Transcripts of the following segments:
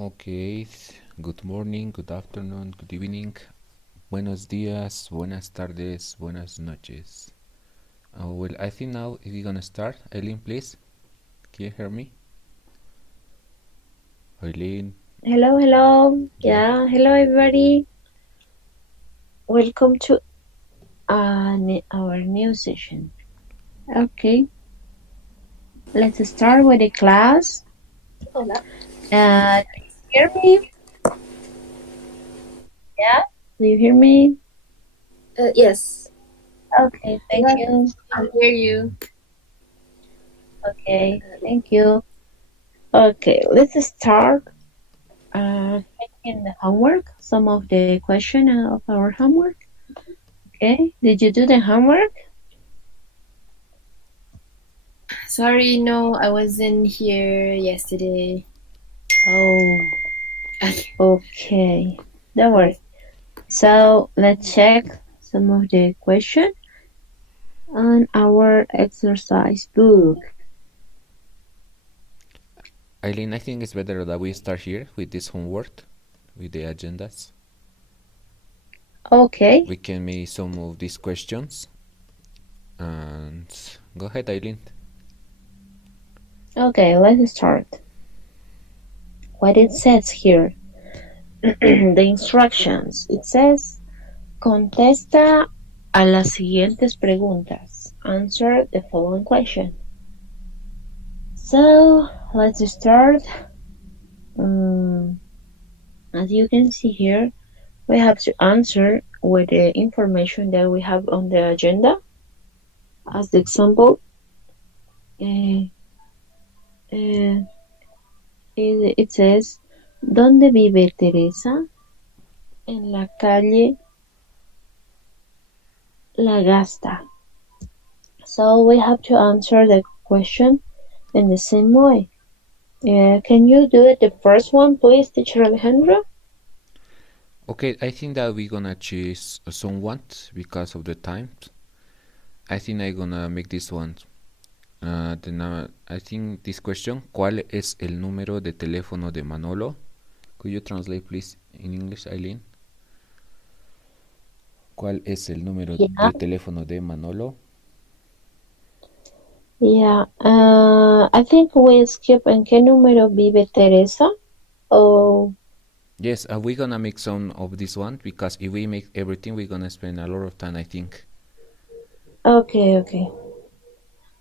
Okay, good morning, good afternoon, good evening. Buenos días, buenas tardes, buenas noches. Well, I think now we're gonna start. Eileen, please. Can you hear me? Eileen, Hello. yeah. Yeah, hello everybody. Welcome to our new session. Okay, let's start with the class. Hola. Do you hear me? Yeah, do you hear me? Yes. Okay, thank Yes, you. I hear you. Okay, thank you. Okay, let's start checking the homework, some of the question of our homework. Okay, did you do the homework? Sorry, no, I wasn't here yesterday. Oh, okay. Don't worry. So let's check some of the questions on our exercise book. Eileen, I think it's better that we start here with this homework, with the agendas. Okay. We can make some of these questions. And go ahead, Eileen. Okay, let's start. What it says here. The instructions. It says, contesta a las siguientes preguntas. Answer the following question. So, let's start. As you can see here, we have to answer with the information that we have on the agenda. As the example, uh, uh, it says, ¿dónde vive Teresa? En la calle La Gasta. So we have to answer the question in the same way. Can you do it the first one, please, teacher Alejandro? Okay, I think that we're gonna choose someone because of the time. I think I'm gonna make this one. I think this question, ¿cuál es el número de teléfono de Manolo? Could you translate please in English, Eileen? ¿Cuál es el número de teléfono de Manolo? Yeah, I think we skip en qué número vive Teresa. Oh. Yes, we're gonna make some of this one because if we make everything, we're gonna spend a lot of time, I think. Okay.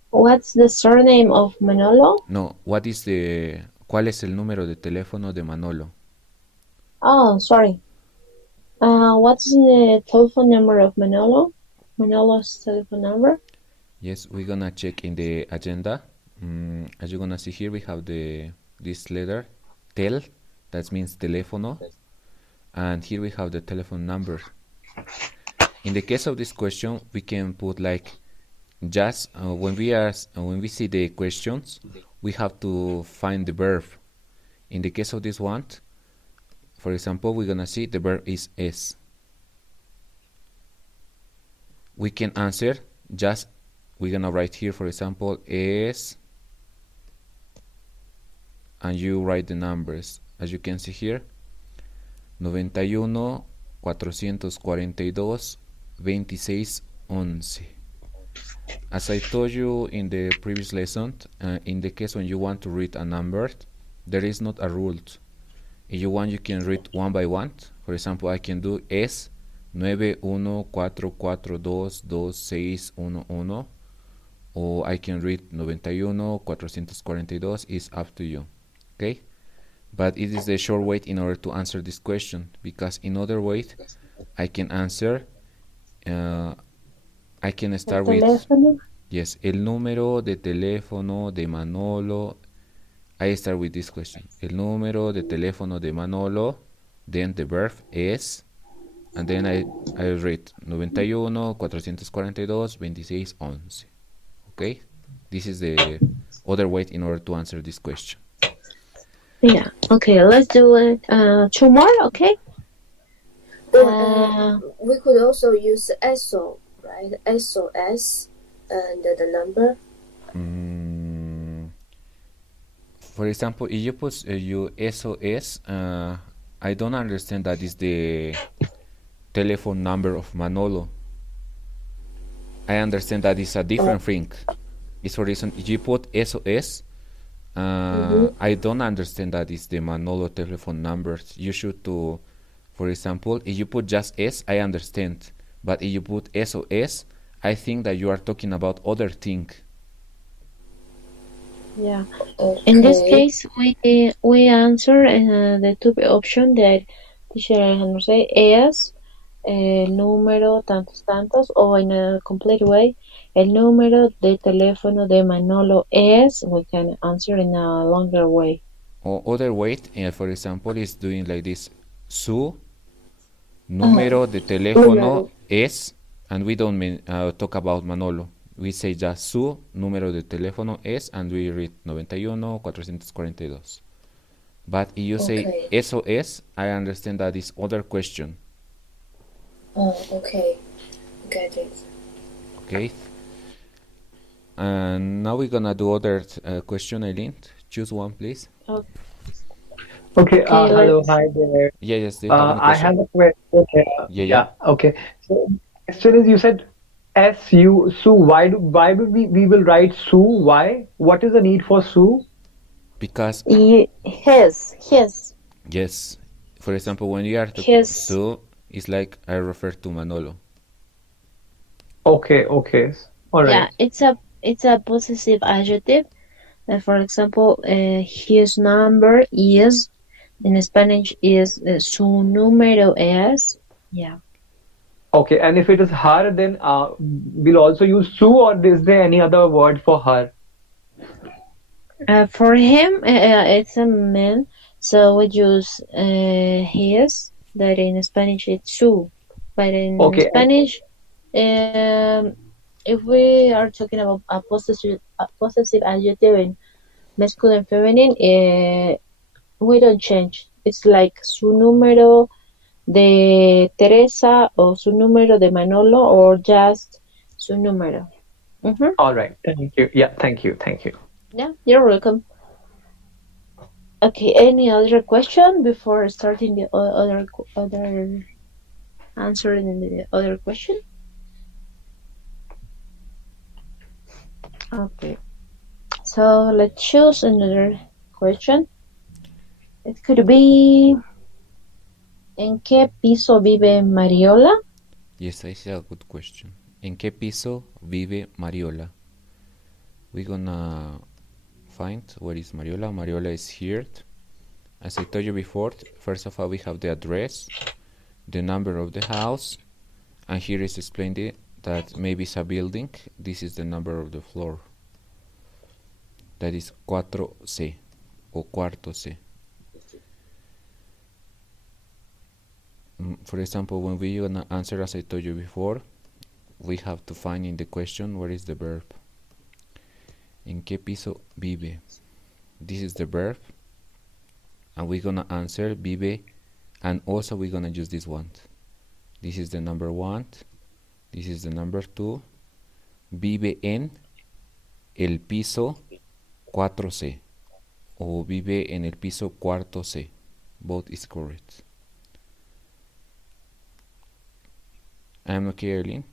What's the surname of Manolo? No, ¿cuál es el número de teléfono de Manolo? Oh, sorry. What's the telephone number of Manolo? Manolo's telephone number? Yes, we're gonna check in the agenda. As you're gonna see here, we have this letter, tel, that means teléfono, and here we have the telephone number. In the case of this question, we can put like just when we see the questions, we have to find the verb. In the case of this one, for example, we're gonna see the verb is es. We can answer just, we're gonna write here, for example, es, and you write the numbers. As you can see here, 91 442 26 11. As I told you in the previous lesson, in the case when you want to read a number, there is not a rule. If you want, you can read one by one. For example, I can do es 9144222611, or I can read 91 442. Is up to you. Okay, but it is the short way in order to answer this question, because in other way I can answer, I can start with, yes, el número de teléfono de Manolo. I start with this question, el número de teléfono de Manolo, then the verb es, and then I read 91 442 26 11. Okay, this is the other way in order to answer this question. Yeah, okay, let's do it. Two more, okay? We could also use SO, right? SOS and the number. For example, if you put you SOS, I don't understand that is the telephone number of Manolo. I understand that is a different thing. It's for reason if you put SOS, I don't understand that is the Manolo telephone numbers. You should to, for example, if you put just S, I understand. But if you put SOS, I think that you are talking about other thing. Yeah. Okay. In this case, we answer the two option that teacher Alejandro say es el número tantos tantos, o en a complete way, el número de teléfono de Manolo es, we can answer in a longer way. Or other way, for example, is doing like this. Su número de teléfono es, and we don't talk about Manolo. We say just su número de teléfono es, and we read 91 442. But if you say SOS, I understand that is other question. Oh, okay. Got it. Okay. And now we're gonna do other question, Eileen. Choose one, please. Okay, hello, let's- hi there. Yeah, yes, do you have any I question? have a question. Okay. Yeah. Okay. So, question is, you said SU, Sue. Why will we will write Sue? Why? What is the need for Sue? Because His. yes, for example, when you are talking His. so, it's like I refer to Manolo. Okay. All right. Yeah, it's a possessive adjective. For example, his number is, in Spanish, is su número es. Yeah. Okay. And if it is her, then we'll also use Sue, or is there any other word for her? For him, it's a man, so we use his, that in Spanish it's su. But in Okay. Spanish, if we are talking about a possessive adjective in masculine and feminine, we don't change. It's like su número de Teresa or su número de Manolo, or just su número. All right. Thank you. Yeah. Thank you. Yeah, you're welcome. Okay, any other question before starting the other answering the other question? Okay, so let's choose another question. It could be, ¿en qué piso vive Mariola? Yes, I see a good question. ¿En qué piso vive Mariola? We're gonna find where is Mariola. Mariola is here. As I told you before, first of all we have the address, the number of the house, and here is explained that maybe it's a building. This is the number of the floor. That is 4C or cuarto C. For example, when we gonna answer as I told you before, we have to find in the question where is the verb. ¿En qué piso vive? This is the verb, and we're gonna answer vive, and also we're gonna use this one. This is the number 1, this is the number 2. Vive en el piso 4C, o vive en el piso cuarto C. Both is correct. I'm okay, Eileen?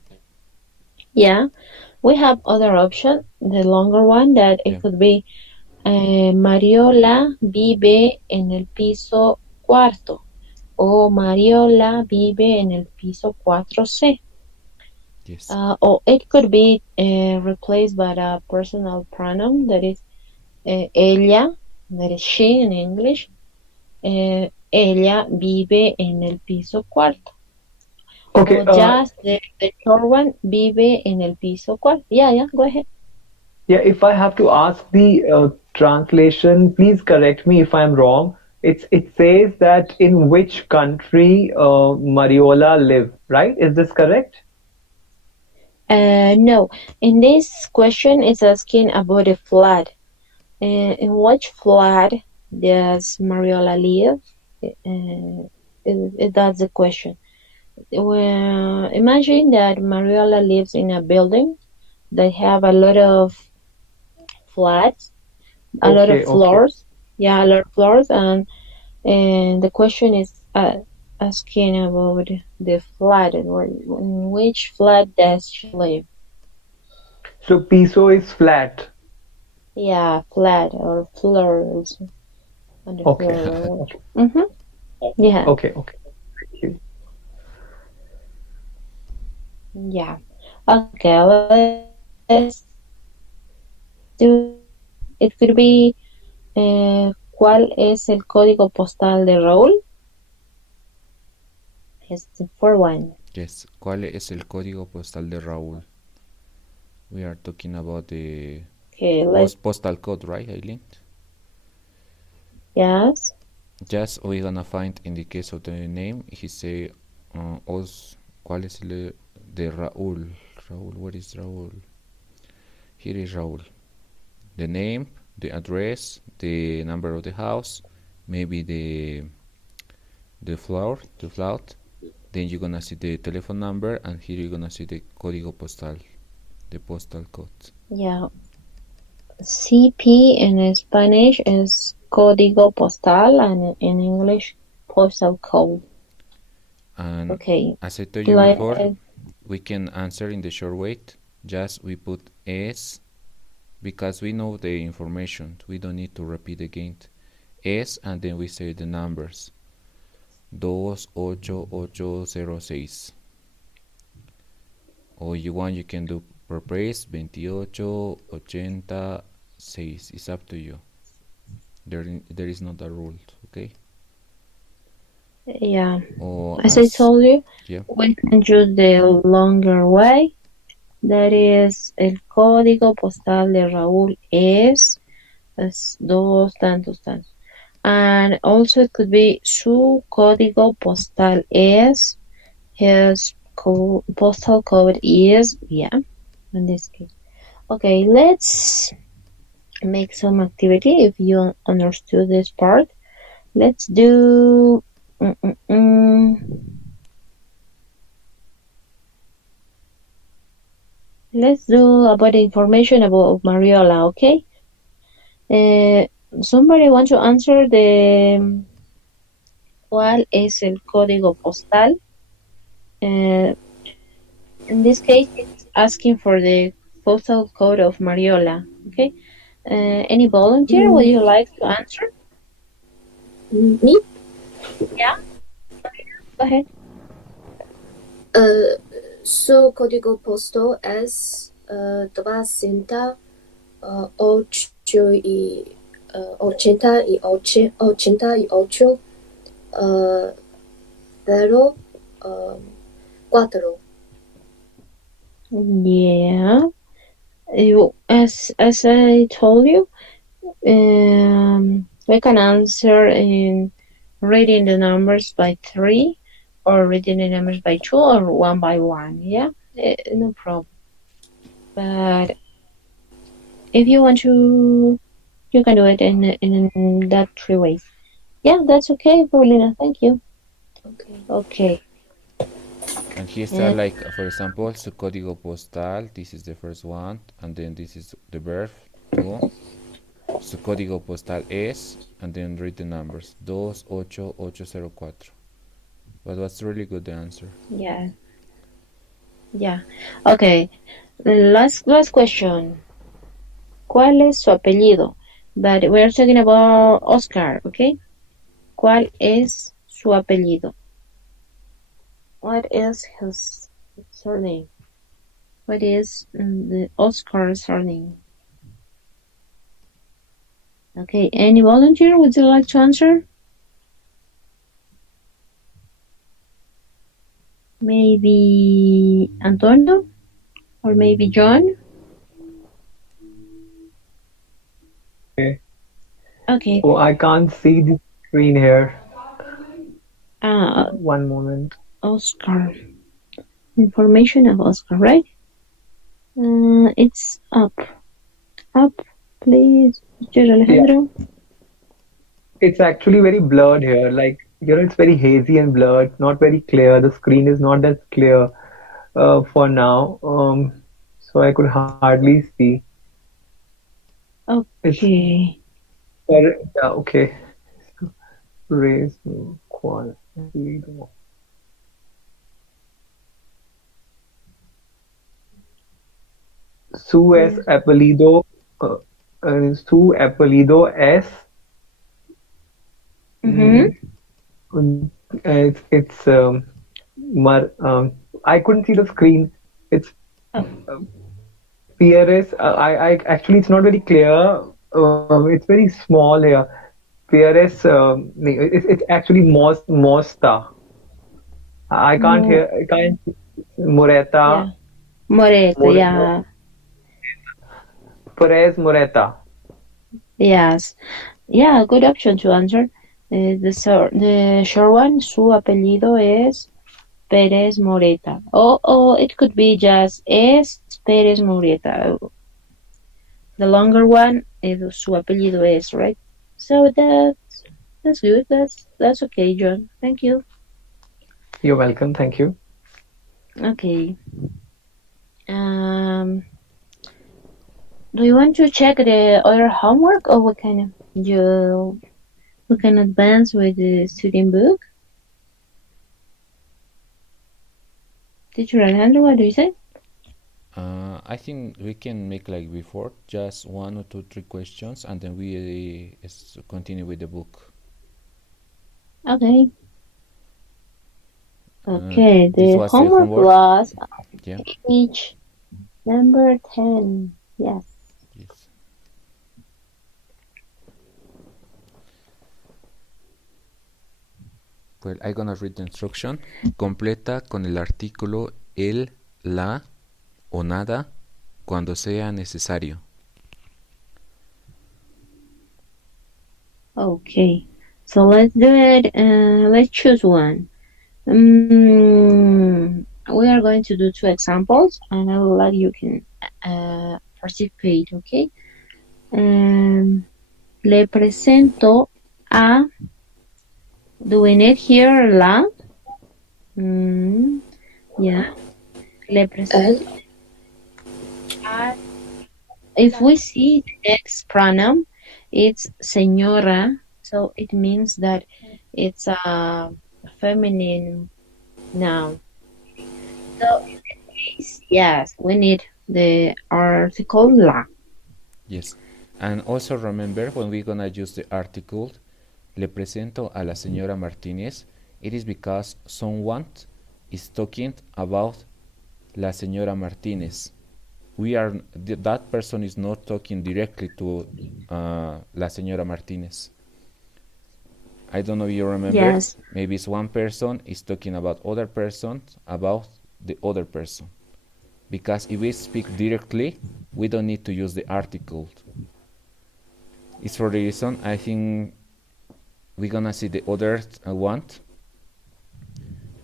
Yeah, we have other option, the longer one, that it could be Mariola vive en el piso cuarto, o Mariola vive en el piso 4C. Yes. Or it could be replaced by a personal pronoun, that is ella, that is she in English. Ella vive en el piso cuarto. Okay. Or just the short one, vive en el piso cuarto. Yeah, go ahead. Yeah, if I have to ask the translation, please correct me if I'm wrong. It says that in which country Mariola live, right? Is this correct? No. In this question, it's asking about a flat. In which flat does Mariola live? That's the question. Well, imagine that Mariola lives in a building that have a lot of flats, a lot of floors. Yeah, a lot of floors, and the question is asking about the flat. In which flat does she live? So piso is flat. Yeah, flat or floors on the Okay. floor. Okay. Mm-hmm. Yeah, Okay. Okay. Thank you. yeah. Okay, let's do. It could be. ¿Cuál es el código postal de Raúl? It's the 4-1. Yes, ¿cuál es el código postal de Raúl? We are talking about the Okay, let's. postal code, right, Aileen? Yes. Just we're gonna find in the case of the name, he say, ¿cuál es el de Raúl? Raúl, where is Raúl? Here is Raúl. The name, the address, the number of the house, maybe the floor, the flat. Then you're gonna see the telephone number, and here you're gonna see the código postal, the postal code. Yeah. CP in Spanish is código postal, and in English, postal code. And Okay. as I told you Like, before, we can answer in the short way. Just we put S because we know the information. We don't need to repeat again. S, and then we say the numbers. 28806. Or you want, you can do per place 2886. It's up to you. There is not a rule, okay? yeah. Or As I told you, yeah. we can choose the longer way. That is, el código postal de Raúl es dos tantos tantos. And also it could be su código postal es, his postal code is, yeah, in this case. Okay, let's make some activity if you understood this part. Let's do let's do about information about Mariola, okay? Somebody want to answer the ¿cuál es el código postal? In this case, it's asking for the postal code of Mariola, okay? Any volunteer would you like to answer? Me? Yeah, go ahead. Su código postal es 288, 04. Yeah, as I told you, we can answer in reading the numbers by 3, or reading the numbers by 2, or 1 by 1. Yeah, no problem. But if you want to, you can do it in that 3 ways. Yeah, that's okay, Paulina. Thank you. Okay. And here está, like, for example, su código postal. This is the first one, and then this is the verb, to. Su código postal es, and then read the numbers, 28804. But was really good, the answer. Yeah. Yeah. Okay. Last question. ¿Cuál es su apellido? But we're talking about Oscar, okay? ¿Cuál es su apellido? What is his surname? What is the Oscar surname? Okay, any volunteer would you like to answer? Maybe Antonio? Or maybe John? Okay. Oh, I can't see the screen here. Uh, One moment. Oscar. Information of Oscar, right? It's up. Up, please, Mr. Alejandro. It's actually very blurred here. Like, it's very hazy and blurred, not very clear. The screen is not that clear for now. So I could hardly see. It's Okay. Yeah, okay. Raise qual apellido. Su es Yes. apellido. Su apellido es. Mm-hmm. Mm, it's Mar. I couldn't see the screen. It's Oh, Pierres. I actually it's not very clear. It's very small here. Pierres. It's actually Mosta. I can't Mo hear. I can't. Moreta. yeah. Moreto, More. yeah. Perez Moreta. Yes. Yeah, good option to answer. The short one, su apellido es Pérez Moreta. Or it could be just es Pérez Moreta. The longer one, su apellido es, right? So that's good. That's okay, John. Thank you. You're welcome. Thank you. Okay. Um, do you want to check the other homework, or we can advance with the student book? Teacher Alejandro, what do you say? I think we can make like before, just 1 or 2, 3 questions, and then we continue with the book. Okay. Okay, This the was the homework homework. was Yeah. page number 10. Yes. Yes. Well, I'm gonna read the instruction. Completa con el artículo el, la o nada cuando sea necesario. Okay. So let's do it. Let's choose one. We are going to do 2 examples, and I will let you can participate. Okay. Le presento a. Do we need here la? Yeah. Le presento Elle. a. If we see the next pronoun, it's señora, so it means that it's a feminine noun. So in this case, yes, we need the article la. Yes. And also remember, when we're gonna use the article, le presento a la señora Martínez, it is because someone is talking about la señora Martínez. That person is not talking directly to la señora Martínez. I don't know if you remember. Yes. Maybe it's one person is talking about other person about the other person. Because if we speak directly, we don't need to use the article. It's for the reason I think we're gonna see the other one.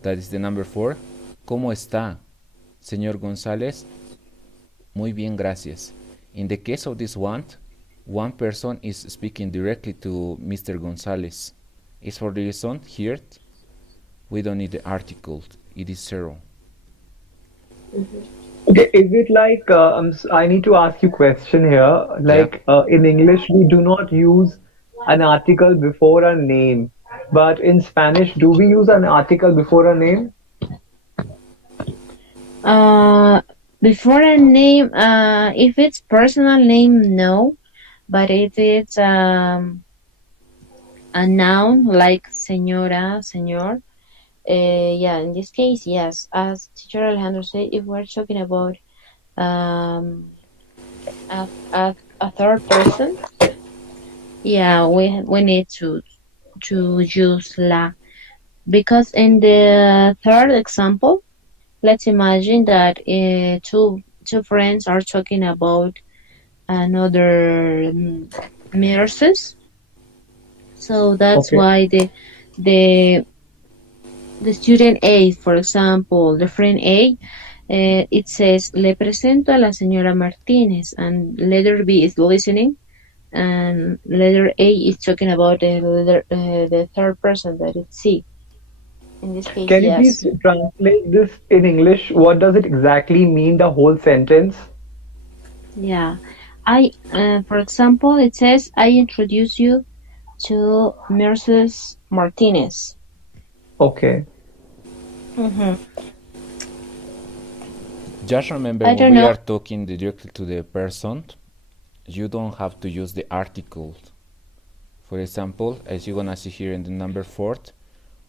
That is the number 4. ¿Cómo está, señor González? Muy bien, gracias. In the case of this one person is speaking directly to Mr. González. It's for the reason here we don't need the article. It is 0. Okay, is it like I need to ask you a question here. Like in English, we do not use an article before a name, but in Spanish, do we use an article before a name? Before a name, if it's personal name, no. But if it's a noun like señora, señor, yeah, in this case, yes. As teacher Alejandro said, if we're talking about um, a third person, yeah, we need to use la, because in the third example, let's imagine that two friends are talking about another nurses. So that's Okay. why the student A, for example, the friend A, it says le presento a la señora Martínez, and letter B is listening, and letter A is talking about the third person, that is C. In this case, Can you yes. please translate this in English? What does it exactly mean, the whole sentence? Yeah. For example, it says, I introduce you to Mrs. Martinez. Okay. Just remember, I when don't we know. are talking directly to the person, you don't have to use the article. For example, as you're gonna see here in the number 4,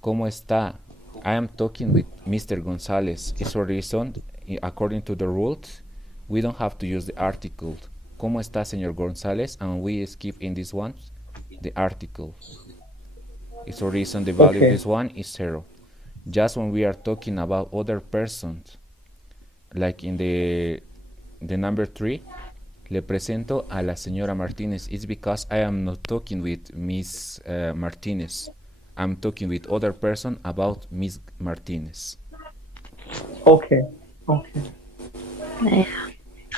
¿Cómo está? I am talking with Mr. González. It's a reason, according to the rules, we don't have to use the article. ¿Cómo está, señor González? And we skip in this one the article. It's a reason the value of this one is 0. Just when we are talking about other persons, like in the number 3, le presento a la señora Martínez. It's because I am not talking with Miss Martínez. I'm talking with other person about Miss Martínez. Okay. Okay.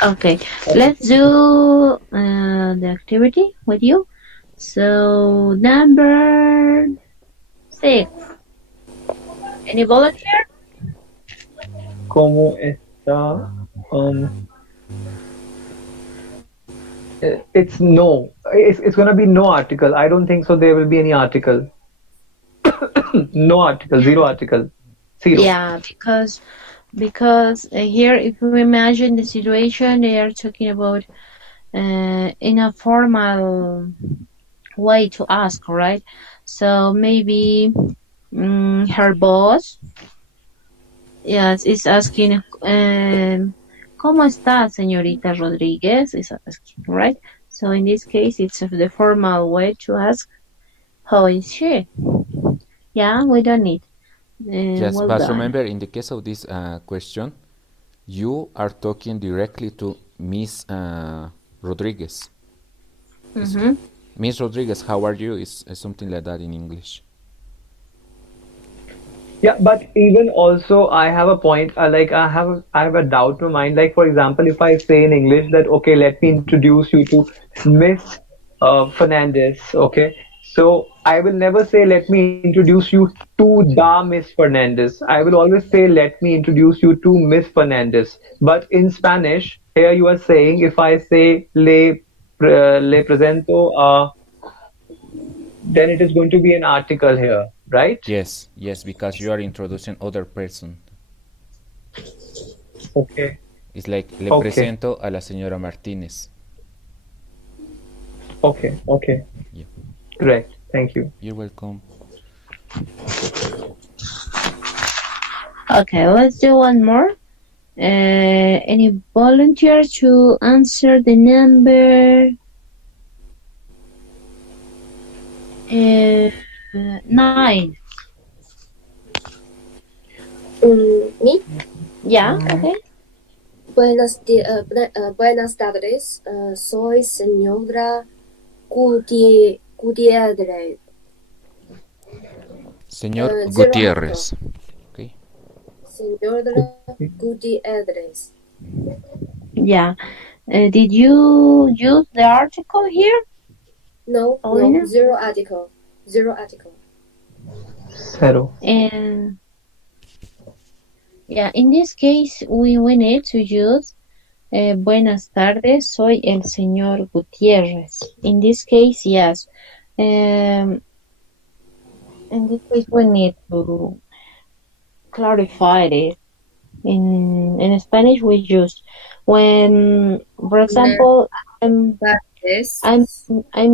Okay, let's do the activity with you. So, number 6. Any volunteer? ¿Cómo está? It's no. It's gonna be no article. I don't think so. There will be any article. No article. Zero article. Zero. Yeah, because here, if we imagine the situation, they are talking about in a formal way to ask, right? So maybe her boss, yes, is asking, ¿Cómo está, señorita Rodríguez? Is asking, right? So in this case, it's the formal way to ask, how is she? Yeah, we don't need. Yes, Well but done. remember, in the case of this question, you are talking directly to Miss Rodriguez. Miss Rodriguez, how are you? Is something like that in English. Yeah, but even also I have a point. Like I have a doubt to mind. Like for example, if I say in English that okay, let me introduce you to Miss Fernandez. Okay, so I will never say let me introduce you to the Miss Fernandez. I will always say let me introduce you to Miss Fernandez. But in Spanish, here you are saying if I say le presento then it is going to be an article here, right? Yes, because you are introducing other person. Okay. It's like le Okay. presento a la señora Martínez. Okay. Okay. Yeah. Correct. Thank you. You're welcome. Okay, let's do one more. Any volunteer to answer the number 9? Me? Yeah, okay. Buenas tardes. Soy señora Gutiérrez. Señor Zero Gutiérrez. Okay. Señora Gutiérrez. Yeah. Did you use the article here? No, Paulina? no, zero article. Zero article. Zero. And yeah, in this case, we need to use buenas tardes, soy el señor Gutiérrez. In this case, yes. In this case, we need to clarify it. In Spanish, we use when, for example, Yes. I'm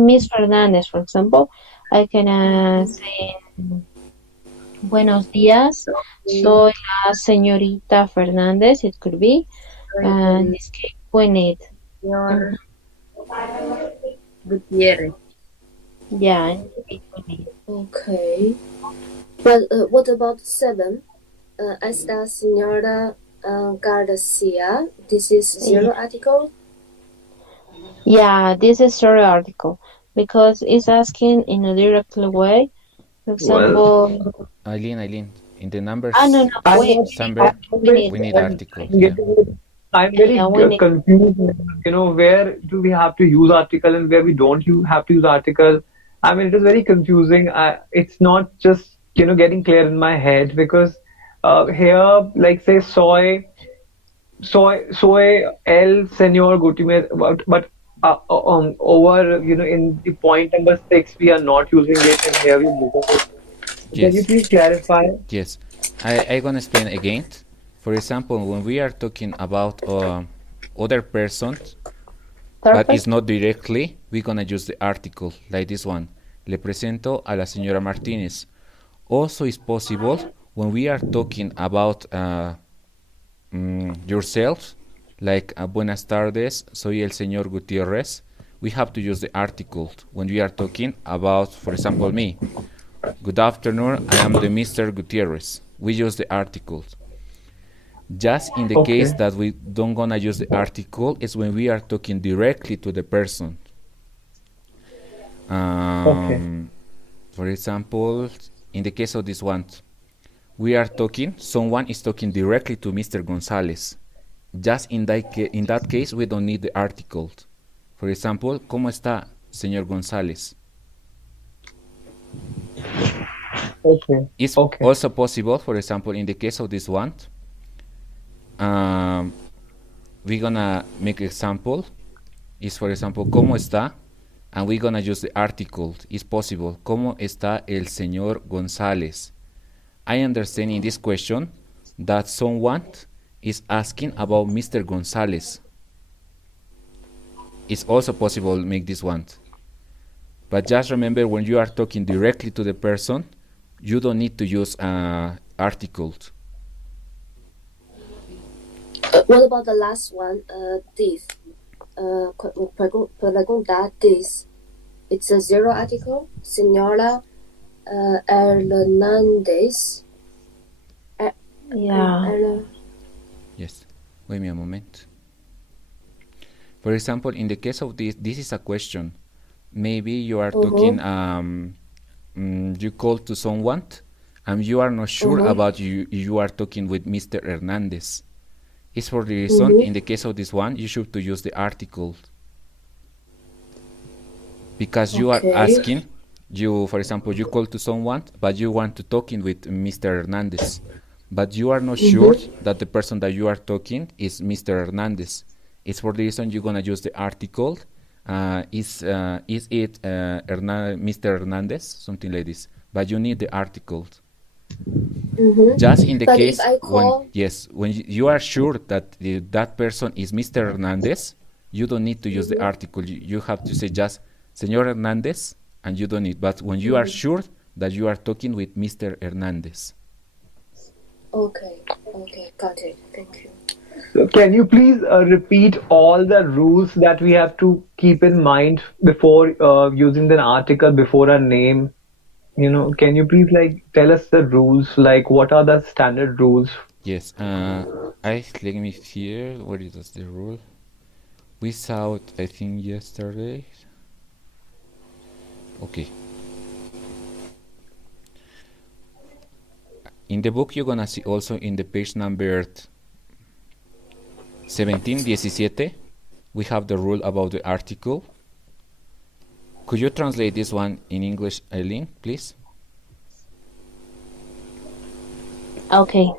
Miss Fernandez, for example, I can say buenos días, soy la señorita Fernández, it could be. In this case, we need. Señor Gutiérrez. Yeah, in this case, we need. Okay. But what about 7? Esta señora Garcia. This is zero article. Yeah, this is story article because it's asking in a direct way. For example, Eileen, in the numbers no, wait, somewhere, we need article. Yeah. I'm very Yeah, we need- confused. Where do we have to use article and where we don't have to use article? I mean, it is very confusing. It's not just getting clear in my head because here, like say soy el señor Gutiérrez, but over, in the point number 6, we are not using it, and here we're using it. Can you Yes, please clarify? yes. I gonna explain again. For example, when we are talking about other persons, but it's Perfect. not directly, we're gonna use the article like this one. Le presento a la señora Martínez. Also, it's possible when we are talking about yourself, like buenas tardes, soy el señor Gutiérrez. We have to use the article when we are talking about, for example, me. Good afternoon, I am the Mr. Gutierrez. We use the article. Just in the case Okay. that we don't gonna use the article is when we are talking directly to the person. Okay. For example, in the case of this one, we are talking, someone is talking directly to Mr. González. Just in that case, we don't need the article. For example, ¿cómo está, señor González? Okay. It's Okay. also possible, for example, in the case of this one, we're gonna make example. Is for example, ¿cómo está? And we're gonna use the article. It's possible. ¿Cómo está el señor González? I understand in this question that someone is asking about Mr. González. It's also possible to make this one. But just remember, when you are talking directly to the person, you don't need to use articles. What about the last one? This. Pregunta this. It's a zero article. Señora Hernández. Yeah. Yes. Wait me a moment. For example, in the case of this is a question. Maybe you are talking, you call to someone, and you are not sure about you are talking with Mr. Hernandez. It's for the reason, in the case of this one, you should to use the article. Because you are asking, for example, you call to someone, but you want to talking with Mr. Hernandez. But you are not sure that the person that you are talking is Mr. Hernandez. It's for the reason you're gonna use the article. Is it Mr. Hernandez? Something like this. But you need the article. Just in the But case if I call, when you are sure that that person is Mr. Hernandez, you don't need to use the article. You have to say just Señor Hernandez, and you don't need. But when you are sure that you are talking with Mr. Hernandez. okay, got it. Thank you. So can you please repeat all the rules that we have to keep in mind before using the article before a name? Can you please tell us the rules? Like, what are the standard rules? Yes. Let me here. What is the rule? We saw it, I think, yesterday. Okay. In the book, you're gonna see also in the page number 17, we have the rule about the article. Could you translate this one in English, Eileen, please? Okay.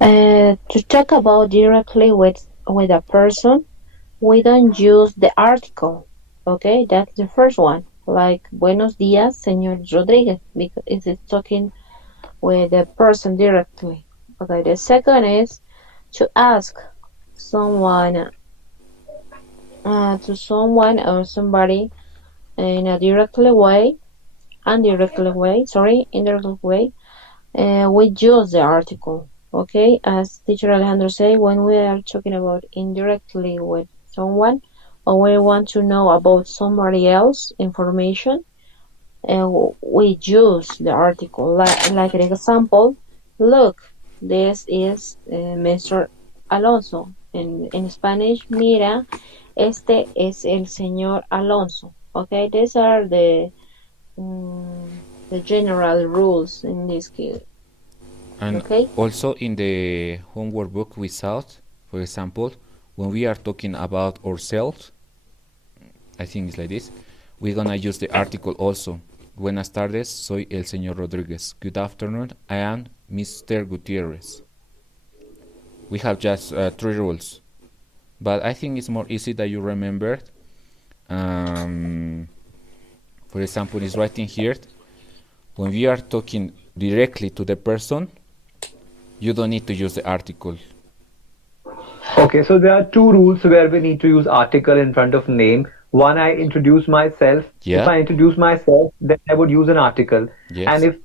To talk about directly with a person, we don't use the article. Okay, that's the first one. Like Buenos días, señor Rodriguez, because it's talking with the person directly. Okay, the second is to ask someone to someone or somebody in a indirectly way, we use the article. Okay, as teacher Alejandro said, when we are talking about indirectly with someone, or we want to know about somebody else information, we use the article. Like an example, look, this is Mr. Alonso. In Spanish, mira, este es el señor Alonso. Okay, these are the general rules in this case. And okay, also in the homework book we saw, for example, when we are talking about ourselves, I think it's like this, we're gonna use the article also. Buenas tardes, soy el señor Rodríguez. Good afternoon, I am Mr. Gutiérrez. We have just 3 rules. but I think it's more easy that you remember. For example, it's writing here, when we are talking directly to the person, you don't need to use the article. Okay, so there are two rules where we need to use article in front of name. One, I introduce myself. Yeah. If I introduce myself, then I would use an article. Yes. And if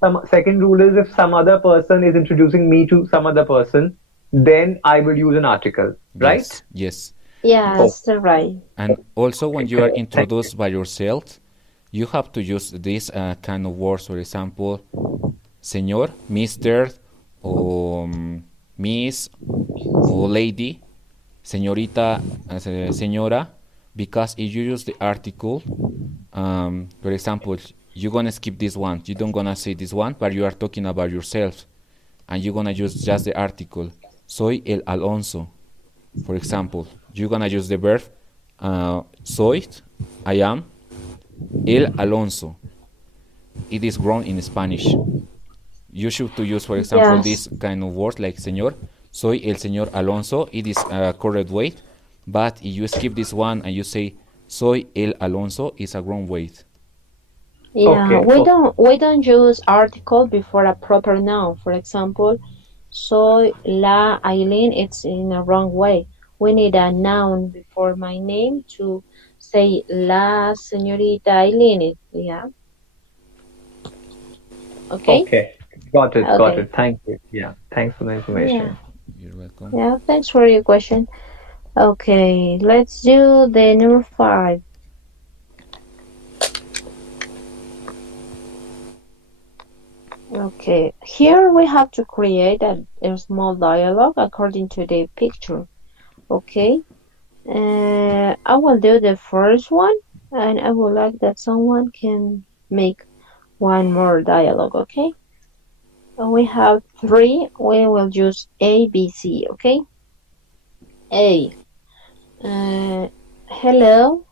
some second rule is if some other person is introducing me to some other person, then I will use an article, right? Yes. Yes. Yes, right. And also when you are Correct. Thank you. introduced by yourself, you have to use this kind of words. For example, señor, Mr., or Miss, or lady, señorita, señora, because if you use the article, for example, you're gonna skip this one. You don't gonna say this one, but you are talking about yourself, and you're gonna use just the article. Soy el Alonso. For example, you're gonna use the verb soy, I am, el Alonso. It is grown in Spanish. You should to use, for example, Yes. this kind of words like señor. Soy el señor Alonso. It is correct weight. But if you skip this one and you say soy el Alonso, it's a wrong weight. Yeah, Okay. we don't use article before a proper noun. For example, soy la Aileen, it's in a wrong way. We need a noun before my name to say la señorita Aileen. Yeah. Okay? Okay. Got it. Got Okay. it. Thank you. Yeah. Thanks for the information. Yeah. You're welcome. Yeah, thanks for your question. Okay, let's do the number 5. Okay, here we have to create a small dialogue according to the picture. Okay, I will do the first one, and I would like that someone can make one more dialogue. Okay, we have 3. We will use A, B, C. Okay, A. Hello.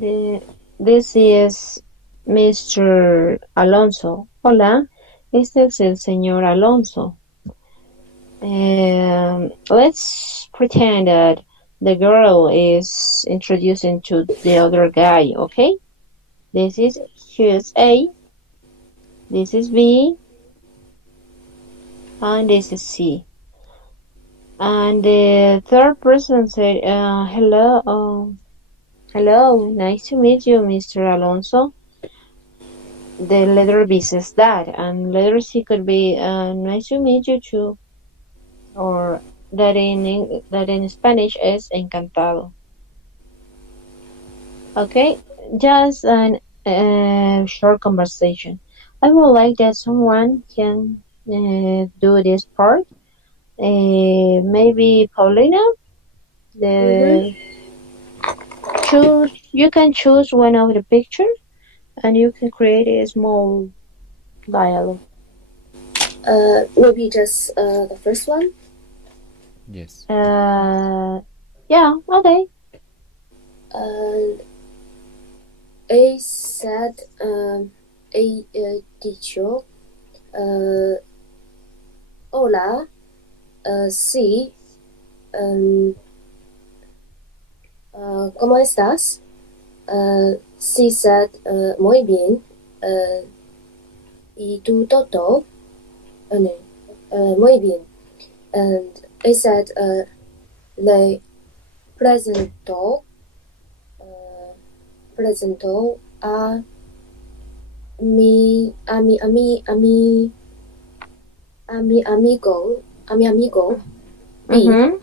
This is Mr. Alonso. Hola, este es el señor Alonso. Let's pretend that the girl is introducing to the other guy, okay? Here's A, this is B, and this is C. And the third person said, hello, nice to meet you, Mr. Alonso. The letter B says that, and letter C could be nice to meet you too, or that in Spanish is encantado. Okay, just an short conversation. I would like that someone can do this part. Maybe Paulina. You can choose one of the pictures, and you can create a small dialogue. Maybe just the first one. Yes. Yeah, okay. A said, dicho, hola, sí, ¿cómo estás? Sí said, muy bien, y tú todo, no, muy bien. And I said, le presento a mi amigo B. Mm-hmm.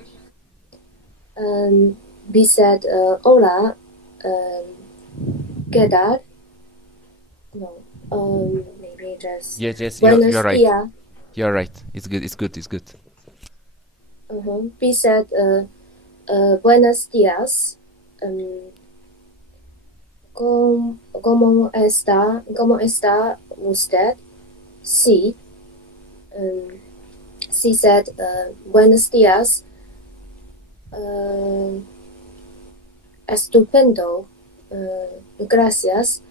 B said, hola, ¿qué tal? No, maybe just Yes, yes, buenos you're right. días. You're right. It's good. It's good. It's good. B said, buenos días. ¿Cómo está usted? Sí. She said, buenos días. Estupendo. Gracias.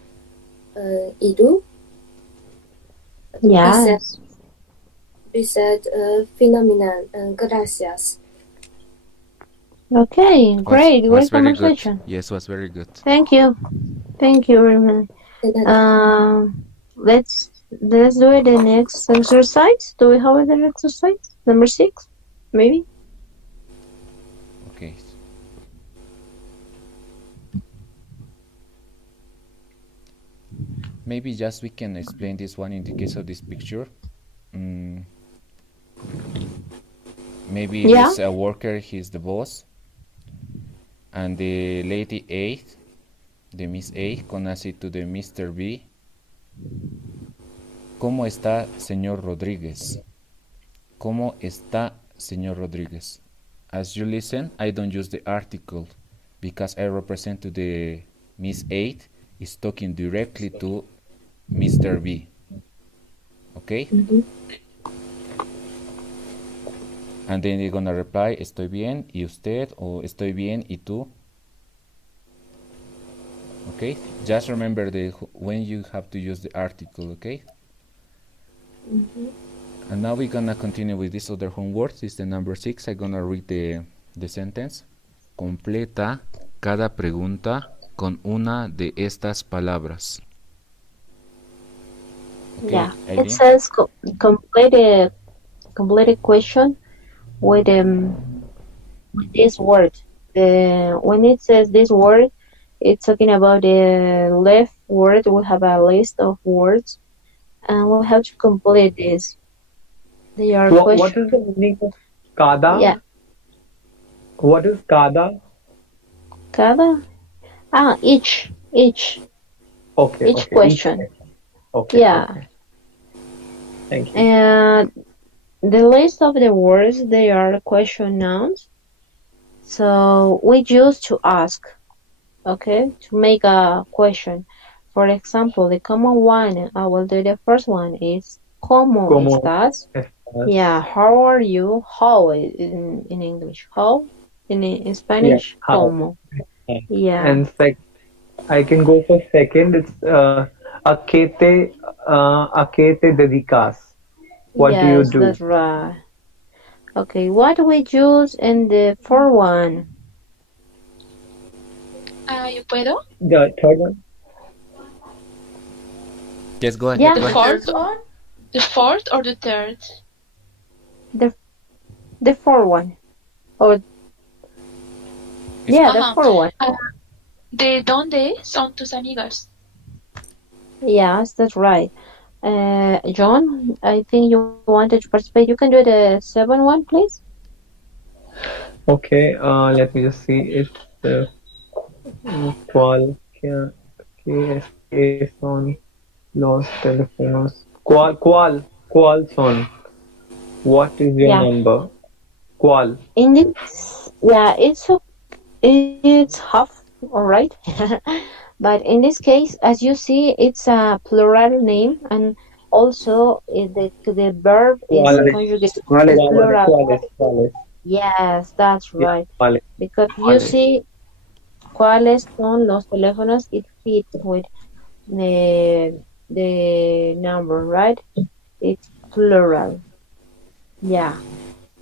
¿Y tú? Yes. We said, phenomenal. Gracias. Okay, great Was very good. conversation. Yes, was very good. Thank you very much. Let's do it the next exercise. Do we have the exercise number 6? Maybe. Okay. Maybe just we can explain this one in the case of this picture. Maybe Yeah. this worker, he's the boss, and the lady A, the Miss A, conoce to the Mr. B. ¿Cómo está, señor Rodríguez? ¿Cómo está, señor Rodríguez? As you listen, I don't use the article because I represent to the Miss A is talking directly to Mr. B. Okay? And then you're gonna reply, estoy bien, y usted, o estoy bien, y tú. Okay? Just remember when you have to use the article, okay? And now we're gonna continue with this other homework. This is the number 6. I'm gonna read the sentence. Completa cada pregunta con una de estas palabras. Okay, Yeah. Aileen? It says complete a question with this word. When it says this word, it's talking about the left word. We have a list of words, and we have to complete this. They are What questions. is the meaning of kada? Yeah. What is kada? Cada? Each. Okay. Each question. Okay. Yeah. Okay. Thank you. And the list of the words, they are question nouns. So we use to ask, okay, to make a question. For example, the common one, I will do the first one is ¿Cómo estás? Yeah, how are you? How in English? How? In Spanish, Yeah, how. ¿Cómo? Yeah. And I can go for second. It's a qué te dedicas? What do you do? That's right. Okay, what do we use in the fourth one? ¿Yo puedo? The third one? Yes, go ahead. Yeah. Go The ahead. fourth one? The fourth or the third? The fourth one. Or yeah, the Ajá. fourth one. ¿De dónde son tus amigas? Yes, that's right. John, I think you wanted to participate. You can do the seventh one, please. Okay, let me just see. It's ¿cuál qué son los teléfonos? ¿Cuál son? What is your Yeah. number? ¿Cuál? In this, yeah, it's half, all right. But in this case, as you see, it's a plural name, and also the verb is conjugated plural. ¿Cuáles? Yes, that's right. ¿Cuáles? Because you see, ¿cuáles son los teléfonos? It fits with the number, right? It's plural. Yeah.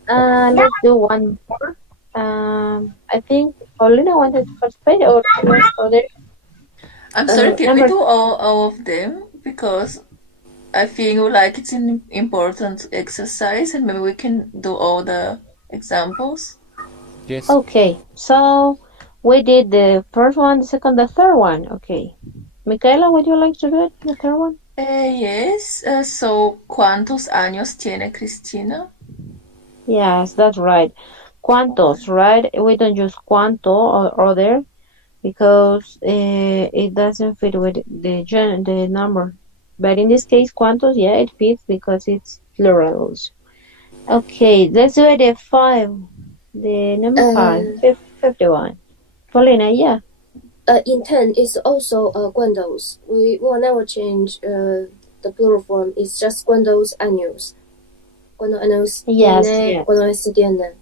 Let's do one more. I think Paulina wanted to participate, or other. I'm sorry, can we do all of them? Because I feel like it's an important exercise and maybe we can do all the examples. Yes. Okay, so we did the first one, the second, the third one. Okay. Michaela, would you like to do it, the third one? Yes. So, ¿cuántos años tiene Cristina? Yes, that's right. ¿Cuántos, right? We don't use cuánto or other because it doesn't fit with the number. But in this case, ¿cuántos? Yeah, it fits because it's plural also. Okay, let's do it the 5. The number 5, 51. Paulina, yeah. In 10 is also cuantos. We will never change the plural form. It's just cuantos años. ¿Cuántos años tiene? ¿Cuántos años tiene?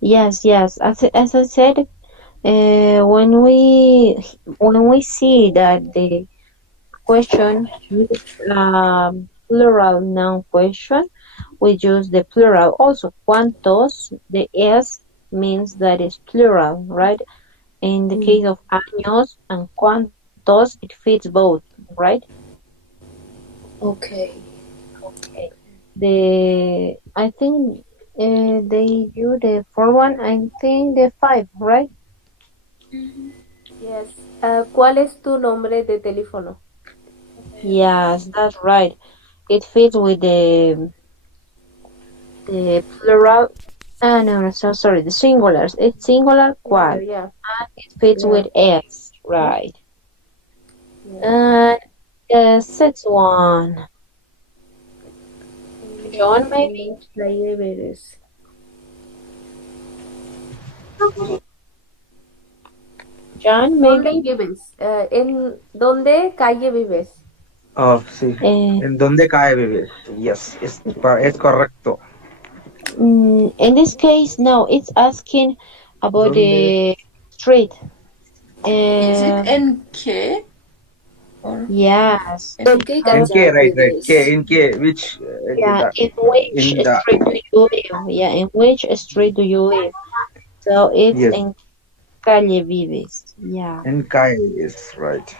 Yes. As I said, when we see that the question is plural noun question, we use the plural. Also, cuántos, the S means that it's plural, right? In the case of años and cuantos, it fits both, right? Okay. I think they use the fourth one. I think the 5, right? Yes. ¿Cuál es tu nombre de teléfono? Yes, that's right. It fits with the plural. No, so sorry, the singulars. It's singular qual. Yeah. And it fits with S, right? Yeah. And the sixth one. John, maybe? Calle Vives. John, ¿Dónde maybe? vives? ¿En dónde calle vives? Sí. ¿En dónde cae vives? Yes, es correcto. In this case, no, it's asking about the street. Is it NK? Or Yes. ¿En qué En calle qué, right. vives? ¿En qué? Which? Yeah, in which in the- street do you live? Yeah, in which street do you live? So it's Yes. en calle vives. Yeah. En calle is right.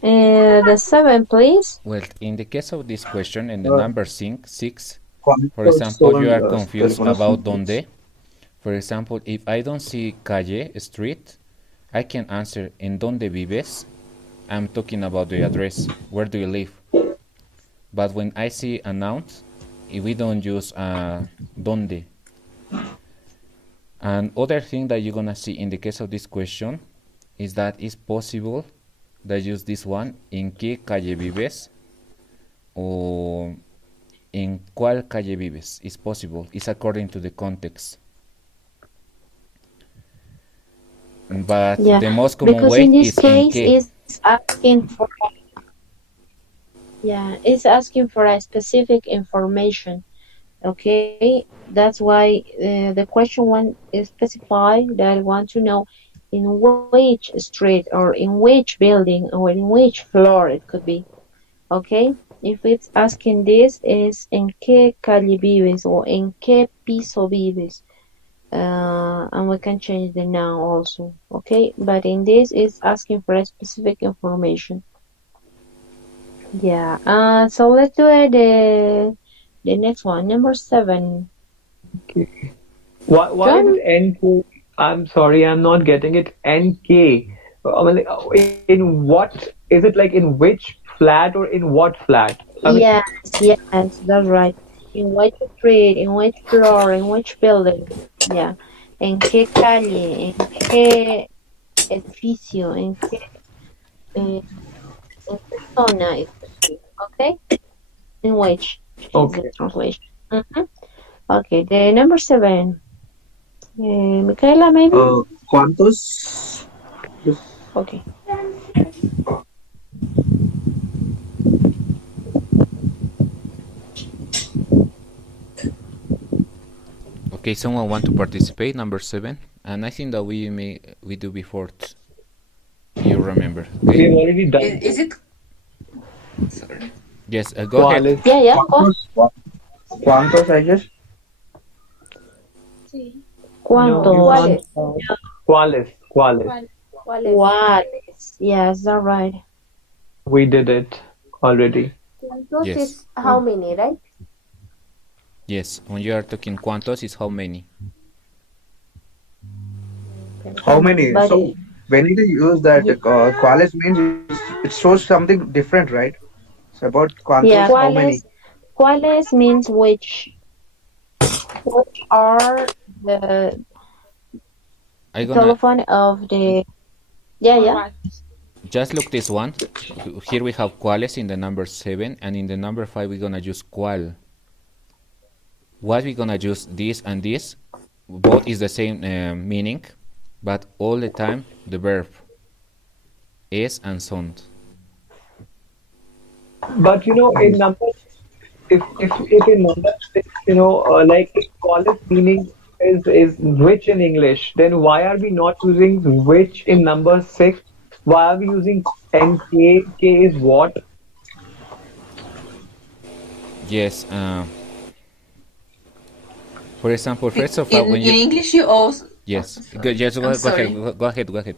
The 7, please. Well, in the case of this question, in the number 6, ¿Cuántos for example, son you are los confused teléfonos about fijos? donde. For example, if I don't see calle, street, I can answer en donde vives. I'm talking about the address. Where do you live? But when I see a noun, we don't use donde. And other thing that you're gonna see in the case of this question is that it's possible that use this one, en qué calle vives, or en cuál calle vives. It's possible. It's according to the context. But Yeah, the most common because way in this is en case, qué. it's asking for it's asking for a specific information. Okay, that's why the question one is specify that I want to know in which street or in which building or in which floor it could be. Okay, if it's asking this is en qué calle vives or en qué piso vives. And we can change the noun also, okay? But in this, it's asking for a specific information. Yeah. So let's do the next one, number 7. Okay. Why is it NK? I'm sorry, I'm not getting it. NK. In what? Is it like in which flat or in what flat? Yes, that's right. In which street, in which floor, in which building. Yeah. En qué calle, en qué edificio, en qué zona it could be. Okay? In which is the translation. Okay, the number 7. Michaela, maybe? ¿Cuántos? Okay. Okay, someone want to participate? Number 7, and I think that we do before. You remember? Okay. We've already done. is it? Sorry. Yes. Go ahead. Yeah. ¿Cuántos, I guess? Sí. ¿Cuántos? ¿Cuáles? ¿Cuáles? Yes, that's right. We did it already. ¿Cuántos Yes. is how many, right? Yes. When you are talking cuantos, is how many? How many? But So when you use that, ¿cuáles means it shows something different, right? So about ¿cuántos? yeah, How many? ¿cuáles means which are the telephone of the What? Just look this one. Here we have cuáles in the number 7, and in the number 5 we're gonna use cuál. What we're gonna use this and this, both is the same meaning, but all the time the verb es and son. But in numbers, if in numbers, like college meaning is which in English, then why are we not using which in number 6? Why are we using NK? K is what? Yes. For example, first of all, when in you English you also yes, sorry. yes, I'm go sorry. ahead, go ahead, go ahead.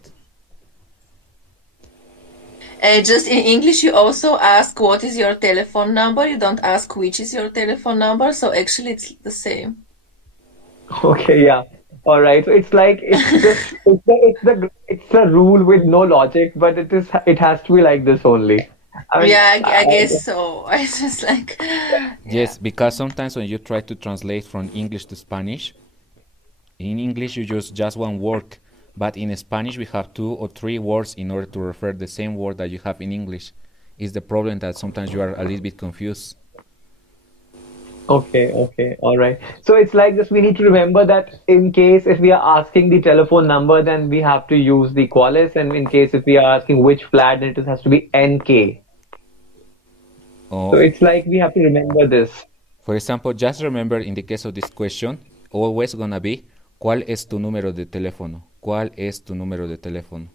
Just in English, you also ask what is your telephone number. You don't ask which is your telephone number. So actually, it's the same. Okay, yeah. All right. So it's like it's a rule with no logic, but it has to be like this only. I mean, Yeah, I guess so. I just like, yeah. Yes, because sometimes when you try to translate from English to Spanish, in English you use just one word, but in Spanish we have 2 or 3 words in order to refer the same word that you have in English. Is the problem that sometimes you are a little bit confused. okay, all right. So it's like this, we need to remember that in case if we are asking the telephone number, then we have to use the qualis, and in case if we are asking which flat, then it has to be NK. So Oh, it's like we have to remember this. for example, just remember in the case of this question, always gonna be ¿cuál es tu número de teléfono? ¿Cuál es tu número de teléfono?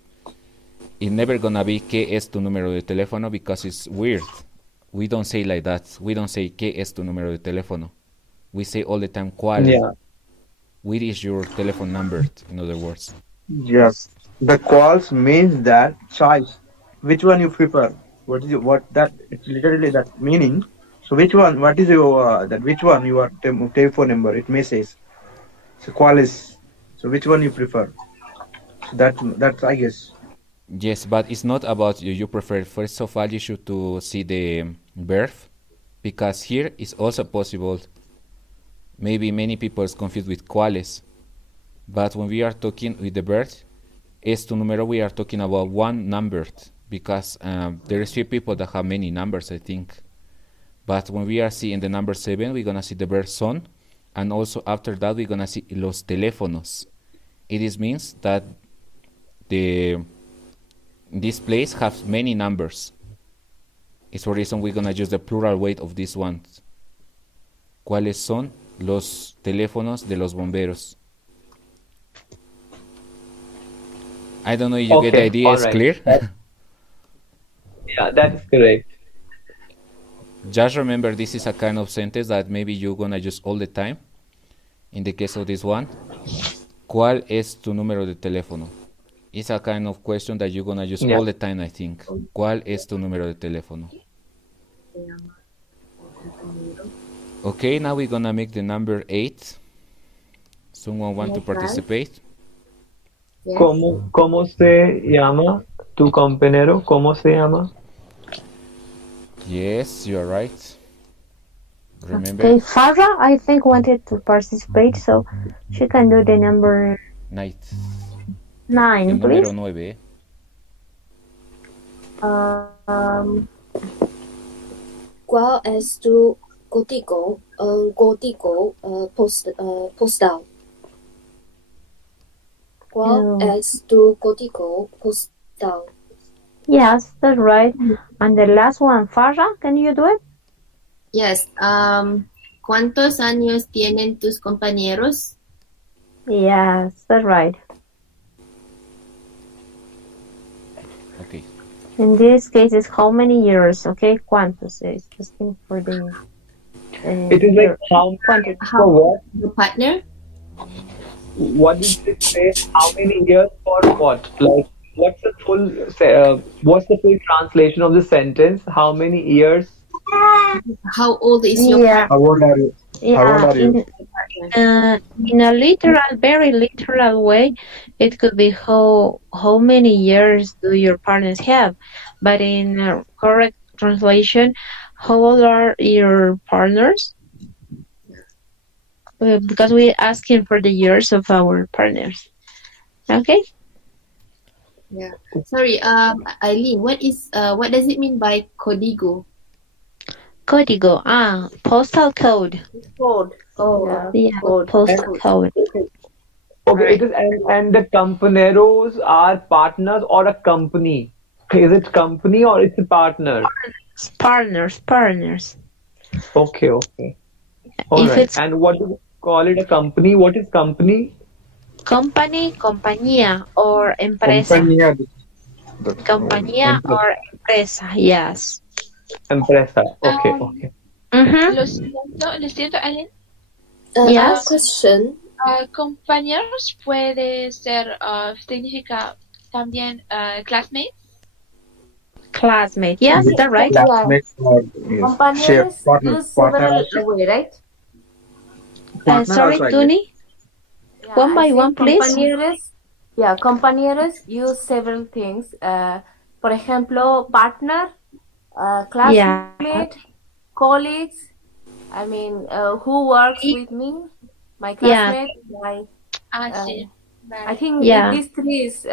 It's never gonna be ¿qué es tu número de teléfono? Because it's weird. We don't say like that. We don't say ¿qué es tu número de teléfono? We say all the time ¿cuál? Yeah. What is your telephone number? In other words. Yes. The calls means that choice. Which one you prefer? What is what that? It's literally that meaning. So which one? What is your that? Which one your telephone number? It may says. So qual is. So which one you prefer? So that's I guess. Yes, but it's not about you prefer. First of all, you should to see the verb, because here is also possible. Maybe many people is confused with cuáles, but when we are talking with the verb, es tu número, we are talking about one number, because there is few people that have many numbers, I think. But when we are seeing the number 7, we're gonna see the verb son, and also after that we're gonna see los teléfonos. It is means that this place has many numbers. It's for reason we're gonna use the plural weight of this one. ¿Cuáles son los teléfonos de los bomberos? I don't know if you get the idea. It's alright. clear? Yeah, that is correct. Just remember, this is a kind of sentence that maybe you're gonna use all the time. In the case of this one, ¿cuál es tu número de teléfono? It's a kind of question that you're gonna use all the time, I think. ¿Cuál es tu número de teléfono? Okay, now we're gonna make the number 8. Someone want to participate? Yes. ¿Cómo se llama tu compañero? ¿Cómo se llama? Yes, you're right. Remember? Okay, Farah, I think wanted to participate, so she can do the number Night. 9, El please. número 9. ¿Cuál es tu código postal? ¿Cuál es tu código postal? Yes, that's right. And the last one, Farah, can you do it? Yes. ¿Cuántos años tienen tus compañeros? Yes, that's right. Okay. In this case, it's how many years, okay? ¿Cuántos? It's asking for the... It is like how for what? Your partner? What did it say? How many years for what? Like, what's the full translation of the sentence? How many years? How old is your partner? How old are you? How old are you? In a literal, very literal way, it could be how many years do your partners have? But in a correct translation, how old are your partners? Because we're asking for the years of our partners. Okay? Yeah. Sorry, Eileen, what does it mean by código? Código, postal code. Code. Oh, Yeah, code. postal code. Okay, it is, and the compañeros are partners or a company? Is it company or it's a partner? Partners. Okay. All If right. it's And what do you call it? A company? What is company? company, compañía, or empresa. Compañía or empresa, yes. Empresa. Okay. Mm-hmm. Lo siento, Allen. Yes. Question. Compañeros puede ser, significa también classmates. Classmate. Yes, is that right? Yeah. Classmates or yes, share Compañeros partner. use Partner several also. way, right? Partner Sorry, also, I guess. Tony. Yeah, One I by say one, please. compañeros use several things. Por ejemplo, partner, Yeah. classmate, colleagues. I mean, who works with me, my Yeah. classmate, my. Sí. I think Yeah. these three is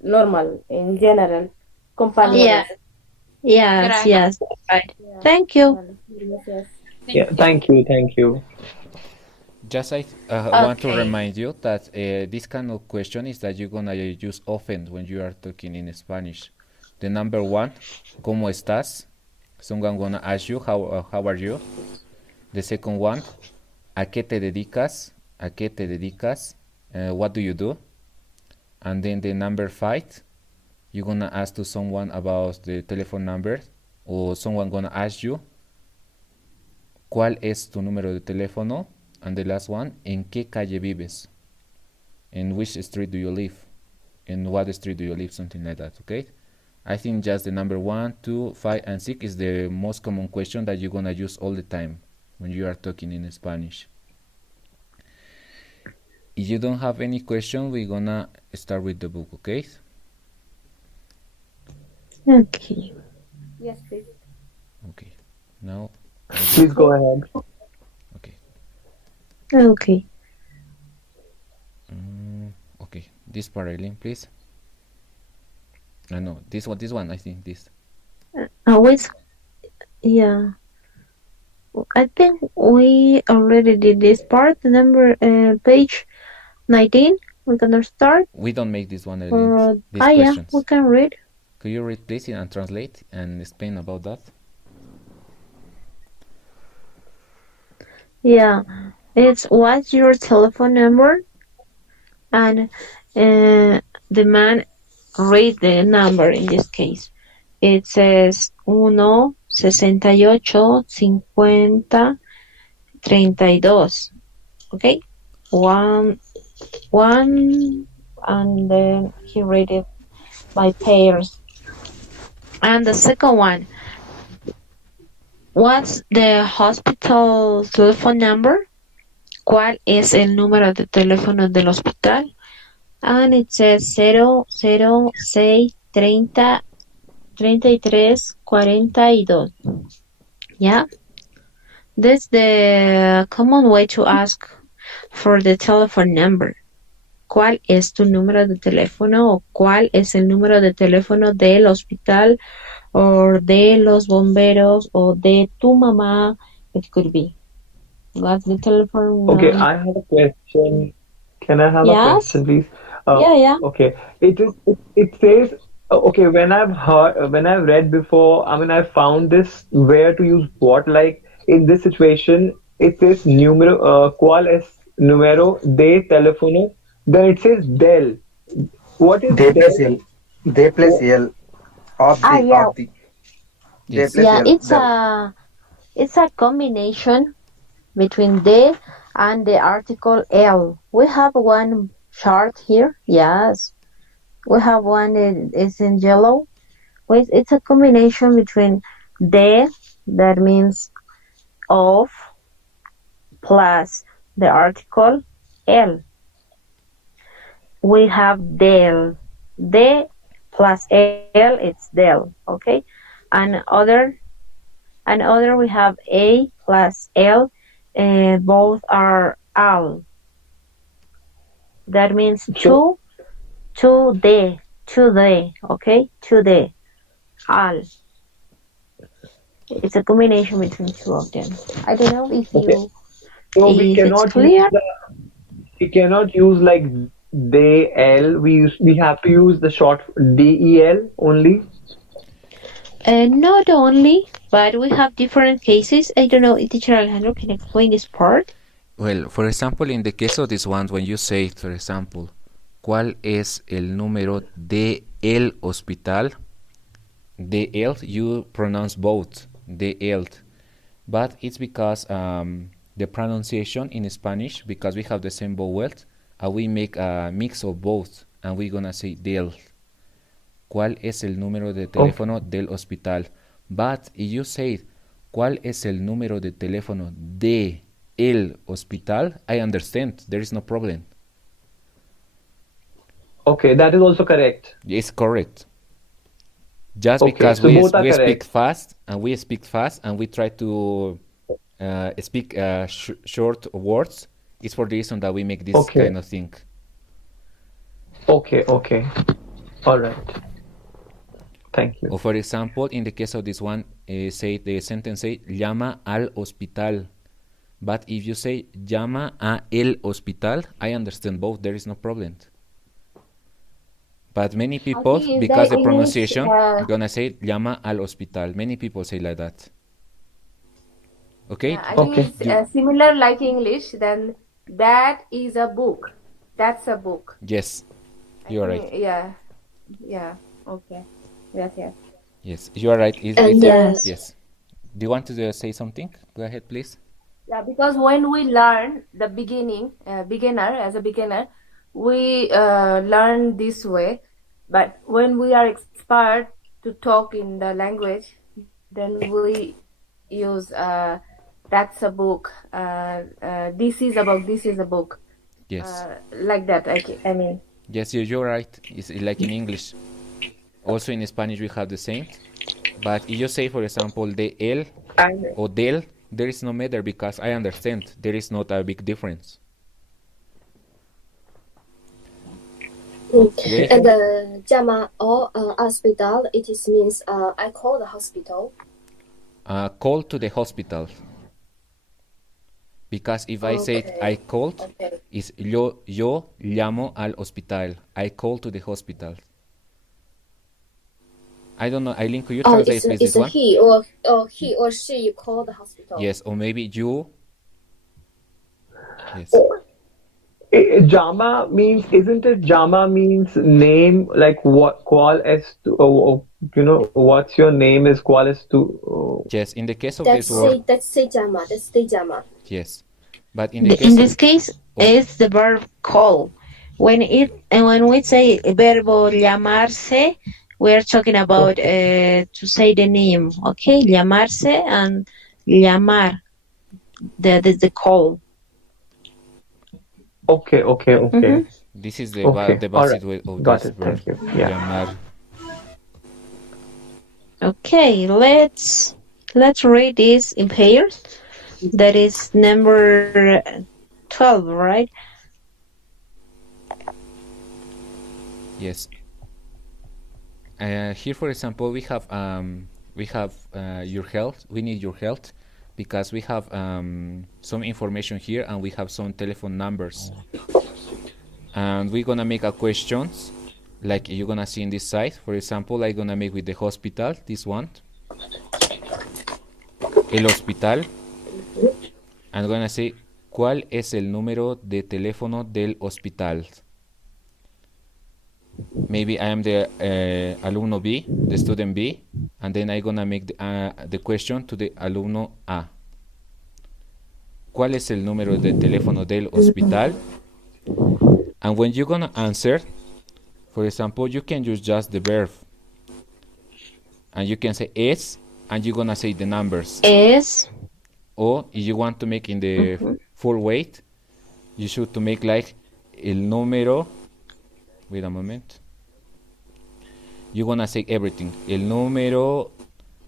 normal in general. Compañeros. Yeah. Yes. Gracias. Yes. Right. Yeah. Thank you. Gracias. Yeah, thank you, thank you. Just I want to Okay. remind you that this kind of question is that you're gonna use often when you are talking in Spanish. The number one, ¿cómo estás? Someone gonna ask you how are you. The second one, ¿a qué te dedicas? ¿A qué te dedicas? What do you do? And then the number five, you're gonna ask to someone about the telephone number, or someone gonna ask you ¿cuál es tu número de teléfono? And the last one, ¿en qué calle vives? In which street do you live? In what street do you live? Something like that, okay? I think just the number 1, 2, 5, and 6 is the most common question that you're gonna use all the time when you are talking in Spanish. If you don't have any question, we're gonna start with the book, okay? Okay. Yes, please. Okay. Now, Please go ahead. okay. Okay. Okay. This paralleling, please. No, this one, I think this. Always. Yeah. I think we already did this part. Number page 19. We're gonna start. We don't make this one, these yeah, questions. we can read. Could you read, please, and translate and explain about that? Yeah, it's what's your telephone number? And the man read the number in this case. It says 1-68-50-32. Okay? One, and then he read it by pairs. And the second one, what's the hospital telephone number? ¿Cuál es el número de teléfono del hospital? And it says 006303342. Yeah, that's the common way to ask for the telephone number. ¿Cuál es tu número de teléfono? O ¿cuál es el número de teléfono del hospital o de los bomberos o de tu mamá? It could be. What's the telephone Okay, number? I have a question. Can I have a Yes. question, please? Yeah. Okay. It says okay, when I've read before, I mean I found this where to use what, like in this situation it says ¿cuál es número de teléfono? Then it says DEL. What is They plus DEL? L. They plus L. Of the. Yeah. Of the. They Yes. plus Yeah, L. it's a combination between the and the article L. We have one chart here. Yes. We have one that is in yellow. It's a combination between the, that means of, plus the article L. We have del. The plus L, it's del. Okay. And other we have A plus L. Both are al. That means to the, okay? To the, al. It's a combination between two of them. I don't know if you, So we if it's cannot clear. we cannot use like DL. We have to use the short DEL only. Not only, but we have different cases. I don't know if Teacher Alejandro can explain this part. Well, for example, in the case of this one, when you say, for example, ¿cuál es el número de el hospital? The el, you pronounce both, the el. But it's because the pronunciation in Spanish, because we have the same vowels, and we make a mix of both, and we're gonna say DELE. ¿Cuál es el número de teléfono del hospital? But if you say, ¿cuál es el número de teléfono de el hospital? I understand. There is no problem. Okay, that is also correct. It's correct. Just Okay, because so we both are speak correct. fast, and we try to speak short words, it's for the reason that we make this Okay. kind of thing. Okay, okay. All right. Thank you. Or for example, in the case of this one, say the sentence say llama al hospital. But if you say llama a el hospital, I understand both. There is no problem. But many people, think because that the it pronunciation, means, gonna say llama al hospital. Many people say like that. Okay? I think it's similar like English. Then that is a book. That's a book. Yes, you are right. Yeah. Yeah. Okay. Yes. Yes. Yes, you are right. Yes. Do you want to say something? Go ahead, please. Yeah, because when we learn the beginner, as a beginner, we learn this way. But when we are expert to talk in the language, then we use that's a book. This is a book. This is a book. Yes. Like that. I mean. Yes, you're right. It's like in English. Also in Spanish we have the same. But if you say, for example, de el or del, there is no matter because I understand there is not a big difference. Okay. And the llama or hospital, it is means I call the hospital. Call to the hospital. Because if I say I called, it's yo llamo al hospital. I call to the hospital. I don't know. Eileen, could you translate please this one? He or she call the hospital. Yes, or maybe you. Yes. Jama means, isn't it? Jama means name, like what? Qual es tu? What's your name is qual es tu? Yes, in the case of this word. That's jama. That's the jama. Yes, but in this case, it's the verb call. When we say verbo llamarse, we are talking about to say the name. Okay, llamarse and llamar. The call. Okay. Mm-hmm. This is the basic way of Got this it. verb. Thank you. Yeah. Llamar. Okay, let's read this in pairs. That is number 12, right? Yes. Here, for example, we have your health. We need your health because we have some information here and we have some telephone numbers. And we're gonna make a questions like you're gonna see in this side. For example, I'm gonna make with the hospital, this one. El hospital. I'm gonna say, ¿cuál es el número de teléfono del hospital? Maybe I am the alumno B, the student B, and then I'm gonna make the question to the alumno A. ¿Cuál es el número de teléfono del hospital? And when you're gonna answer, for example, you can use just the verb. And you can say es, and you're gonna say the numbers. Es. Or if you want to make in the full weight, you should to make like el número. Wait a moment. You're gonna say everything. El número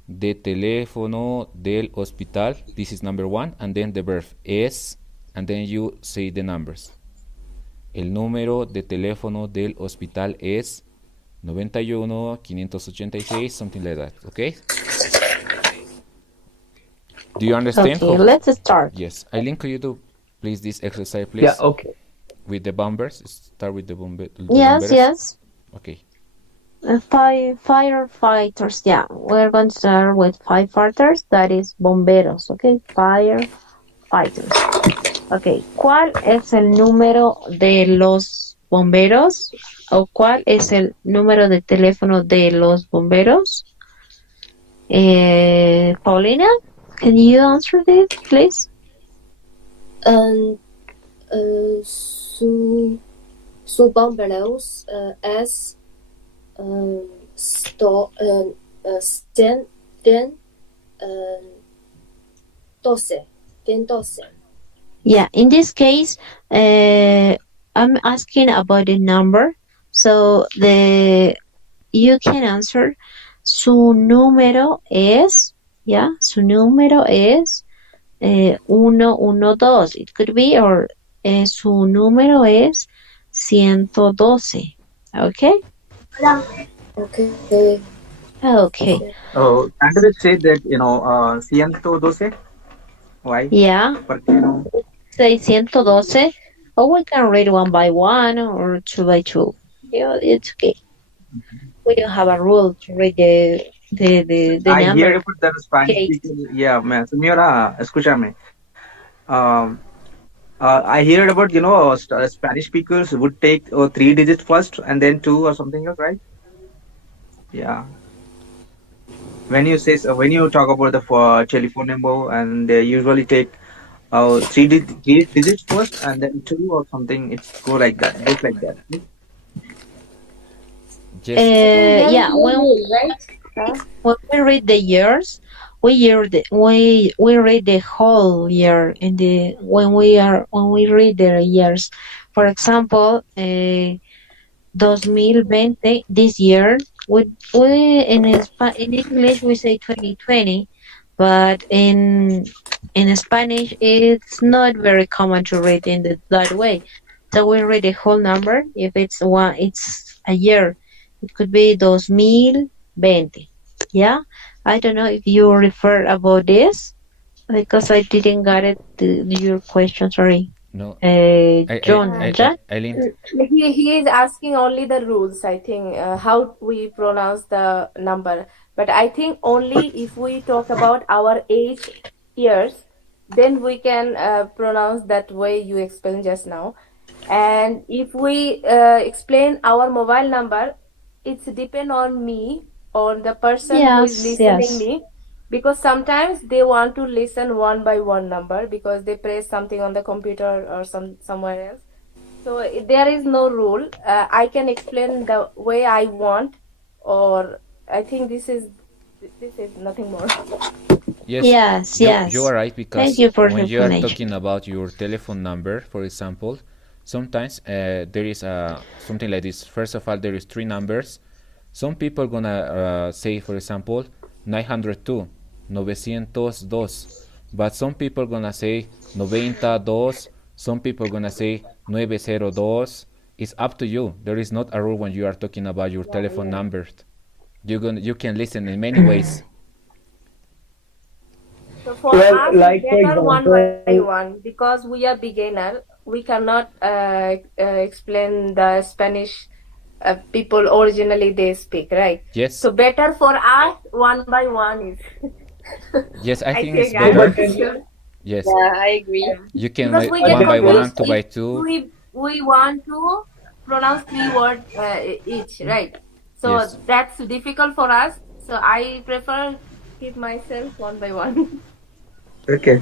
de teléfono del hospital. This is number one. And then the verb es. And then you say the numbers. El número de teléfono del hospital es 91 586, something like that. Okay? Do you understand? Okay, let's start. Yes. Eileen, could you do please this exercise, please? Yeah, okay. With the bombers. Start with the Yes, bombers. yes. Okay. Firefighters. Yeah, we're going to start with firefighters. That is bomberos. Okay, firefighters. Okay, ¿cuál es el número de los bomberos? ¿O cuál es el número de teléfono de los bomberos? Paulina, can you answer this, please? Su bomberos es sto den 12. Den 12. Yeah, in this case, I'm asking about the number. So you can answer su número es, yeah, su número es 112. It could be, or su número es 112. Okay? Okay. Okay. Oh, and we say that, 112. Why? Yeah. Porque, Say 112. Or we can read one by one or two by two. Yeah, it's okay. We don't have a rule to read the I number. hear about the Spanish Okay. people. Yeah, señora, escúchame. I heard about, Spanish speakers would take 3 digits first and then two or something else, right? Yeah. When you talk about the telephone number, and they usually take three digits first and then two or something. It's goes like that. Right? Yes. Yeah. When we read the years, we read the whole year when we read the years. For example, 2020, this year, we in English we say 2020, but in Spanish it's not very common to read that way. So we read the whole number. If it's a year. It could be 2020. Yeah, I don't know if you refer about this because I didn't get it your question. Sorry. No. John. Eileen. He is asking only the rules, I think, how we pronounce the number. But I think only if we talk about our age years, then we can pronounce that way you explained just now. And if we explain our mobile number, it's depend on me, on the person who is listening me, because sometimes they want to listen one by one number because they press something on the computer or somewhere else. So there is no rule. I can explain the way I want, or I think this is nothing more. Yes. You are right, because Thank you for when you are explanation. talking about your telephone number, for example, sometimes there is something like this. First of all, there is 3 numbers. Some people gonna say, for example, 902, 902, but some people gonna say 92. Some people gonna say 902. It's up to you. There is not a rule when you are talking about your telephone number. You can listen in many ways. So for us, it's better one by one because we are beginner. We cannot explain the Spanish people originally they speak, right? Yes. So better for us one by one is. Yes, I think it's I'm better. not sure. Yes. Yeah, I agree. You can Because we get one by one, confused 2 by if 2. we want to pronounce 3 words each, right? So Yes. that's difficult for us. So I prefer keep myself one by one. Okay.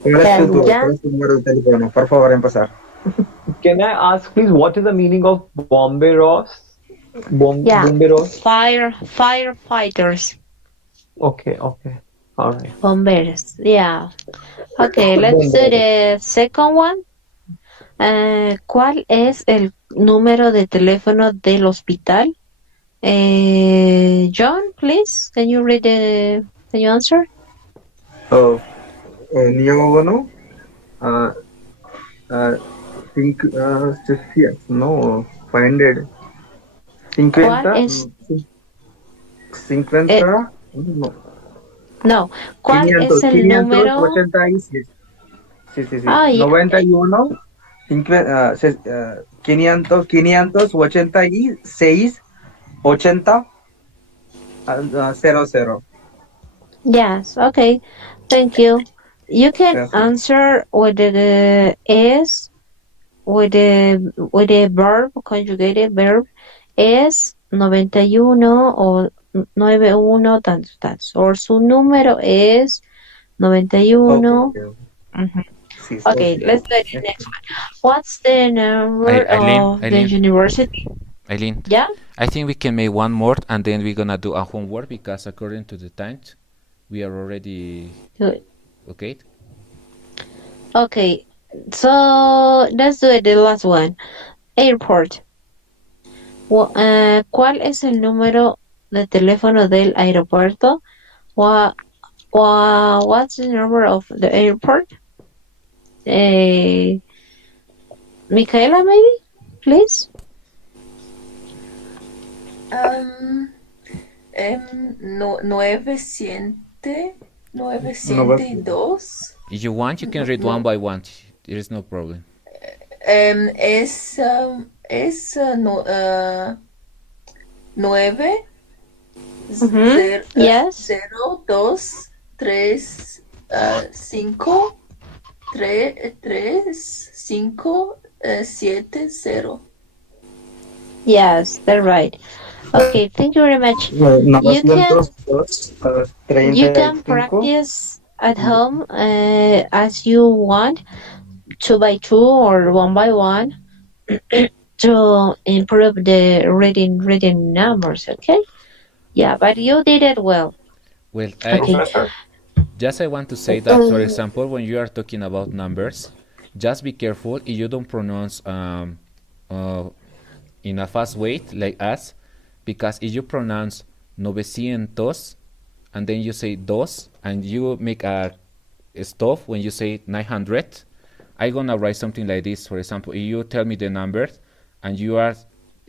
¿Cuál es tu número de teléfono? Por favor, empezar. Can I ask, please, what is the meaning of bomberos? Bomberos? Firefighters. Okay. All right. Bomberos. Yeah. Okay, let's do the second one. ¿Cuál es el número de teléfono del hospital? John, please, can you answer? Oh, Niogono? No, 500. 50. No. No. ¿Cuál es el número? 586. Sí. Ah, yeah. 91. 586. 80. 00. Yes, okay. Thank you. You can answer with the S, with the verb, conjugated verb, es 91 o 91 tantos. Or su número es 91. Okay. Yes. Okay, let's go to the next one. What's the number of the university? Eileen, Yeah? I think we can make one more and then we're gonna do a homework because according to the time, we are already Good. okay. Okay, so let's do it, the last one. Airport. ¿Cuál es el número de teléfono del aeropuerto? What's the number of the airport? Michaela, maybe, please. 902. If you want, you can read one by one. There is no problem. Es 9 Yes. 0 2 3 5 3 5 7 0. Yes, they're right. Okay, thank you very much. You can practice at home as you want, 2 by 2 or 1 by 1, to improve the reading numbers. Okay. Yeah, but you did it well. Well, Okay. I want to say that, for example, when you are talking about numbers, just be careful if you don't pronounce in a fast way like us, because if you pronounce 900 and then you say dos and you make a stop when you say 900, I'm gonna write something like this. For example, if you tell me the numbers and you are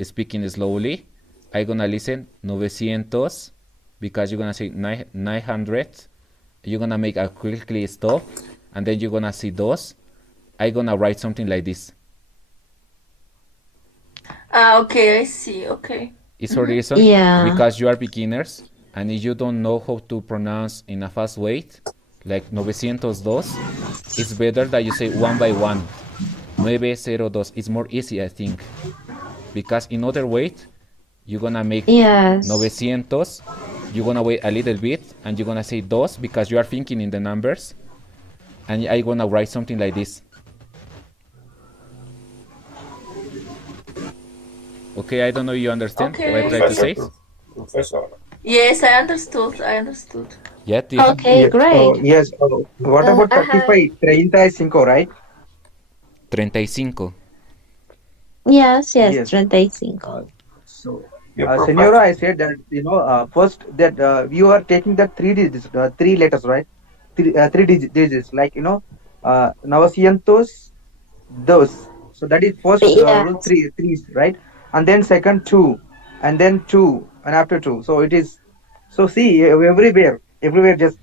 speaking slowly, I'm gonna listen 900 because you're gonna say 900. You're gonna make a quickly stop and then you're gonna see dos. I'm gonna write something like this. Okay, I see. Okay. It's for reason because you are beginners and if you don't know how to pronounce in a fast way, like 902, it's better that you say one by one. 902. It's more easy, I think, because in other way, you're gonna make 900. You're gonna wait a little bit and you're gonna say dos because you are thinking in the numbers, and I'm gonna write something like this. Okay, I don't know if you understand what I try to say. Yes, I understood. Yeah. Okay, great. Yes. What about 35? 35, right? 35. Yes, 35. So, Senora, I said that first that you are taking that 3 digits, 3 letters, right? 3 digits, like 900 dos. So that is first rule, three, right? And then second 2, and then 2, and after 2. So it is. So see, everywhere just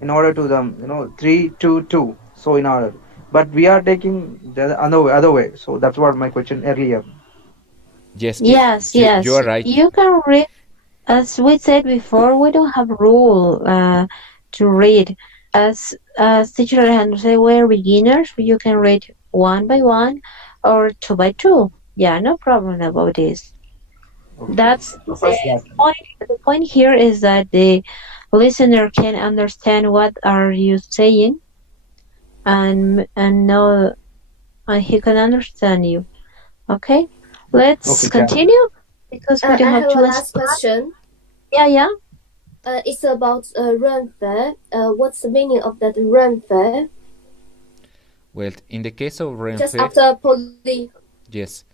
in order to them, 3 2 2. So in order, but we are taking the other way. So that's what my question earlier. Yes. You are right. You can read, as we said before. We don't have rule to read. As teacher Alejandro said, we're beginners. You can read 1 by 1 or 2 by 2. Yeah, no problem about this. Okay. That's the point. The point here is that the listener can understand what are you saying, and know, and he can understand you. Okay, let's continue because we don't have too much. I have a last question. Yeah. It's about renfe. What's the meaning of that renfe? Well, in the case of renfe, just after poly. Yes.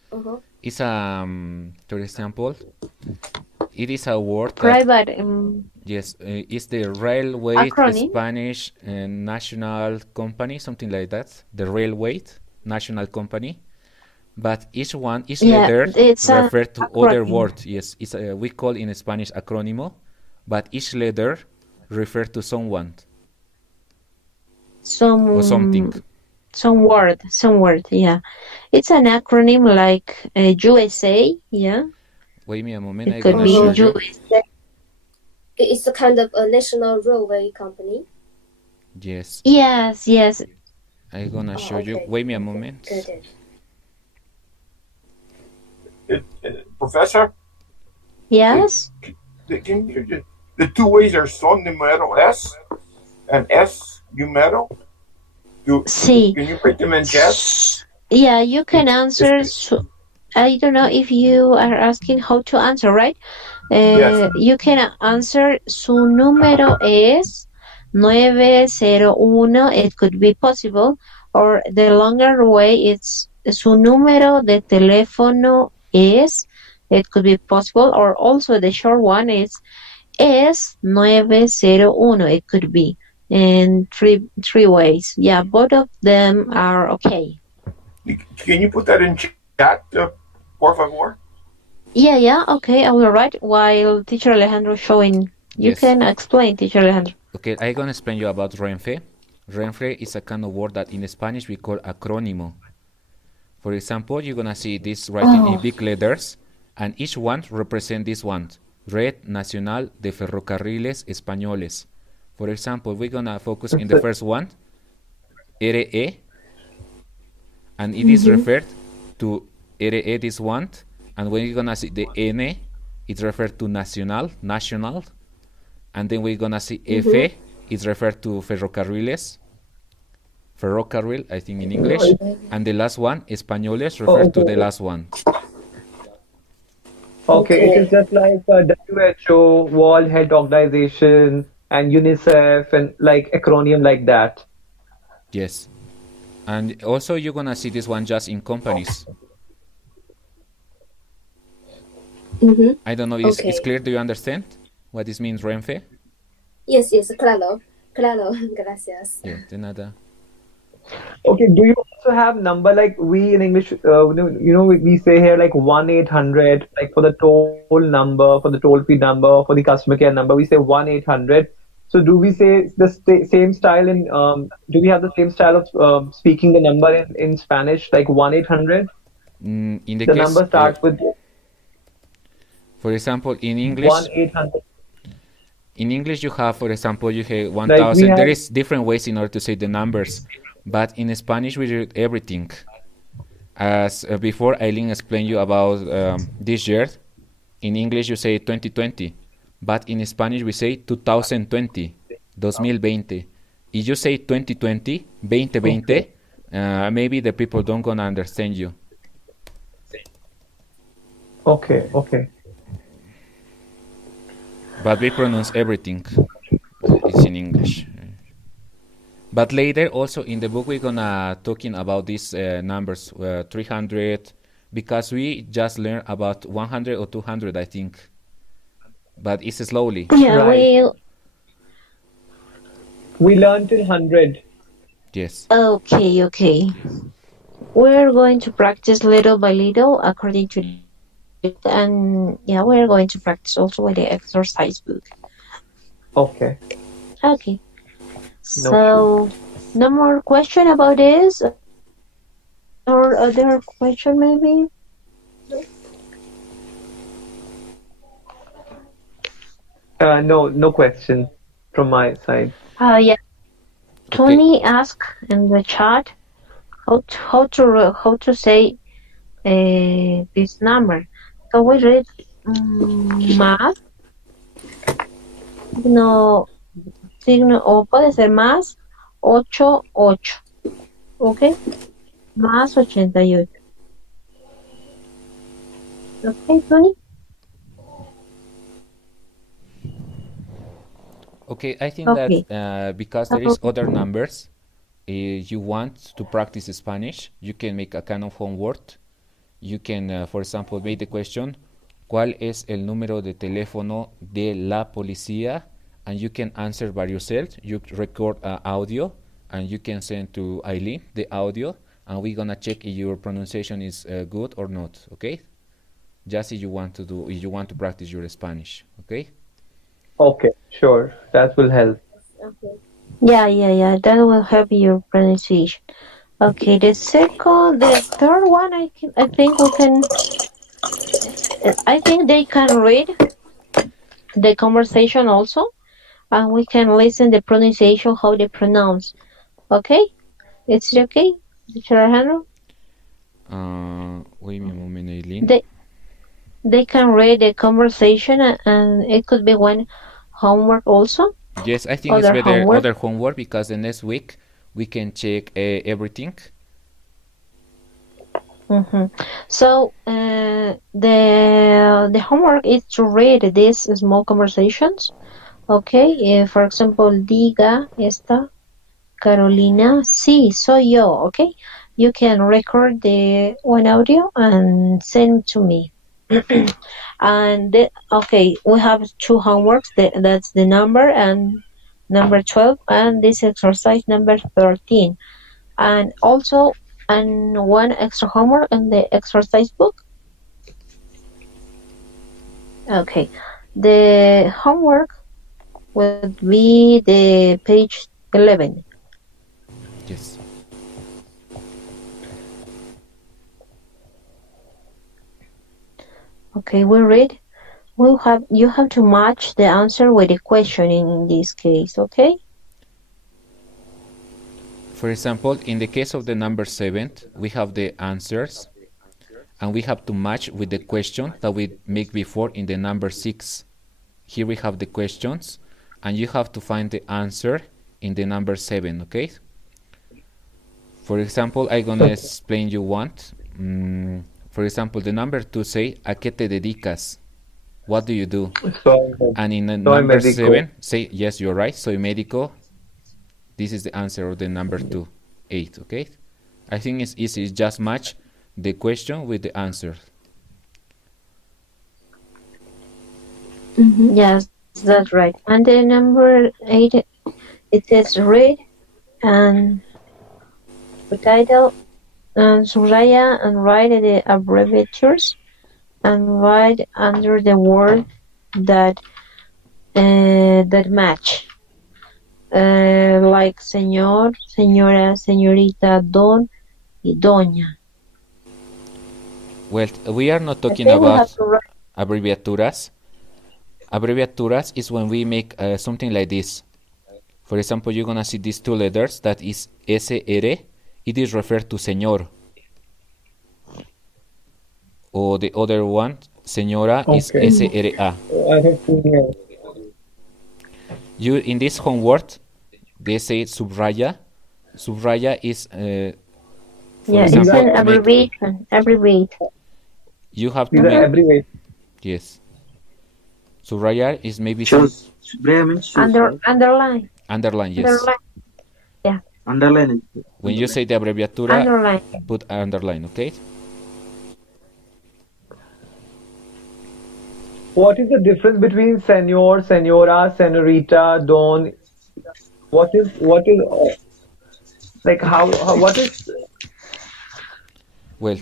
It's for example, it is a word private. Yes, it's the Railway Spanish National Company, something like that. The Railway National Company, but each letter refer to other word. Yes, it's we call in Spanish acrónimo, but each letter refer to someone. Or something. Some word, yeah. It's an acronym like USA, yeah. Wait me a moment, it could be USA. It's a kind of a national railway company. Yes. Yes. I'm gonna show you. Wait me a moment. Professor? Yes? The two ways are son numero S and S numero. See. Can you put them in chat? Yeah, you can answer. I don't know if you are asking how to answer, right? Yes. You can answer su número es 901. It could be possible, or the longer way it's su número de teléfono es. It could be possible, or also the short one is 901. It could be in three ways. Yeah, both of them are okay. Can you put that in chat, por favor? Yeah, okay, I will write while teacher Alejandro showing. You Yes. can explain, teacher Alejandro. Okay, I'm gonna explain you about Renfe. Renfe is a kind of word that in Spanish we call acrónimo. For example, you're gonna see this writing in big letters, and each one represents this one. Red Nacional de Ferrocarriles Españoles. For example, we're gonna focus in the first one, RE, and it is referred to RE, this one, and when you're gonna see the N, it's referred to nacional, and then we're gonna see F, it's referred to ferrocarriles, ferrocarril, I think in English, and the last one, españoles, refer to the last one. Okay, it is just like WHO, World Health Organization, and UNICEF, and like acronym like that. Yes, and also you're gonna see this one just in companies. I don't know if it's clear. Do you understand what this means, Renfe? Yes, claro, gracias. Yeah, de nada. Okay, do you also have number like we in English, we say here like 1-800, like for the toll number, for the toll-free number, for the customer care number, we say 1-800. So do we say the same style in, do we have the same style of speaking the number in Spanish, like 1-800? In the The case, number starts with for example, in English, 1-800. In English, you have, for example, you have 1,000. There is different ways in order to say the numbers, but in Spanish we read everything. As before, Eileen explained you about this year. In English, you say 2020, but in Spanish we say 2020, 2020. If you say 2020, 2020, maybe the people don't gonna understand you. Okay. But we pronounce everything. It's in English. But later, also in the book, we're gonna talking about these numbers, 300, because we just learned about 100 or 200, I think. But it's slowly. Yeah, right. We learned till 100. Yes. Okay. We're going to practice little by little according to, and yeah, we're going to practice also with the exercise book. Okay. So, no more question about this, or other question maybe? No question from my side. Yeah. Tony asked in the chat how to say this number. So we read más, signo, o puede ser más 88, ¿ok? Más 88. ¿Ok, Tony? Okay, I think that because there is other numbers, you want to practice Spanish, you can make a kind of homework. You can, for example, make the question, ¿cuál es el número de teléfono de la policía? And you can answer by yourself. You record audio, and you can send to Eileen the audio, and we're gonna check if your pronunciation is good or not. Okay? Just if you want to practice your Spanish. Okay? Okay, sure. That will help. Okay. Yeah. That will help your pronunciation. Okay, the third one, I think we can. I think they can read the conversation also, and we can listen the pronunciation, how they pronounce. Okay, it's okay, Teacher Alejandro. Wait a moment, Eileen. They can read the conversation, and it could be one homework also. Yes, I think it's better other homework, because the next week we can check everything. So the homework is to read these small conversations. Okay, for example, diga esta Carolina, sí, soy yo. Okay, you can record the one audio and send to me. And okay, we have two homeworks. That's the number and number 12, and this exercise number 13, and also and one extra homework in the exercise book. Okay, the homework would be the page 11. Yes. Okay, we read. You have to match the answer with the question in this case, okay? For example, in the case of the number 7, we have the answers, and we have to match with the question that we make before in the number 6. Here we have the questions, and you have to find the answer in the number 7, okay? For example, I'm gonna explain you one. For example, the number 2 say, ¿a qué te dedicas? What do you do? And in the number 7, say, yes, you're right, soy médico. This is the answer of the number 2, 8, okay? I think it's easy, just match the question with the answer. Yes, that's right. And the number 8, it says read and title and subraya and write the abbreviatures and write under the word that match. Like señor, señora, señorita, don, y doña. Well, we are not talking about abbreviaturas. Abbreviaturas is when we make something like this. For example, you're gonna see these two letters, that is SR. It is referred to señor. Or the other one, señora, is SRA. You in this homework, they say subraya. Subraya is for example, it's an abbreviation. Abbreviate. You have to make yes. Subrayar is maybe underline. Underline, yes. Underline. Yeah. Underline. When you say the abbreviatura, underline. Put underline, okay? What is the difference between señor, señora, señorita, don? What is like what is? Well,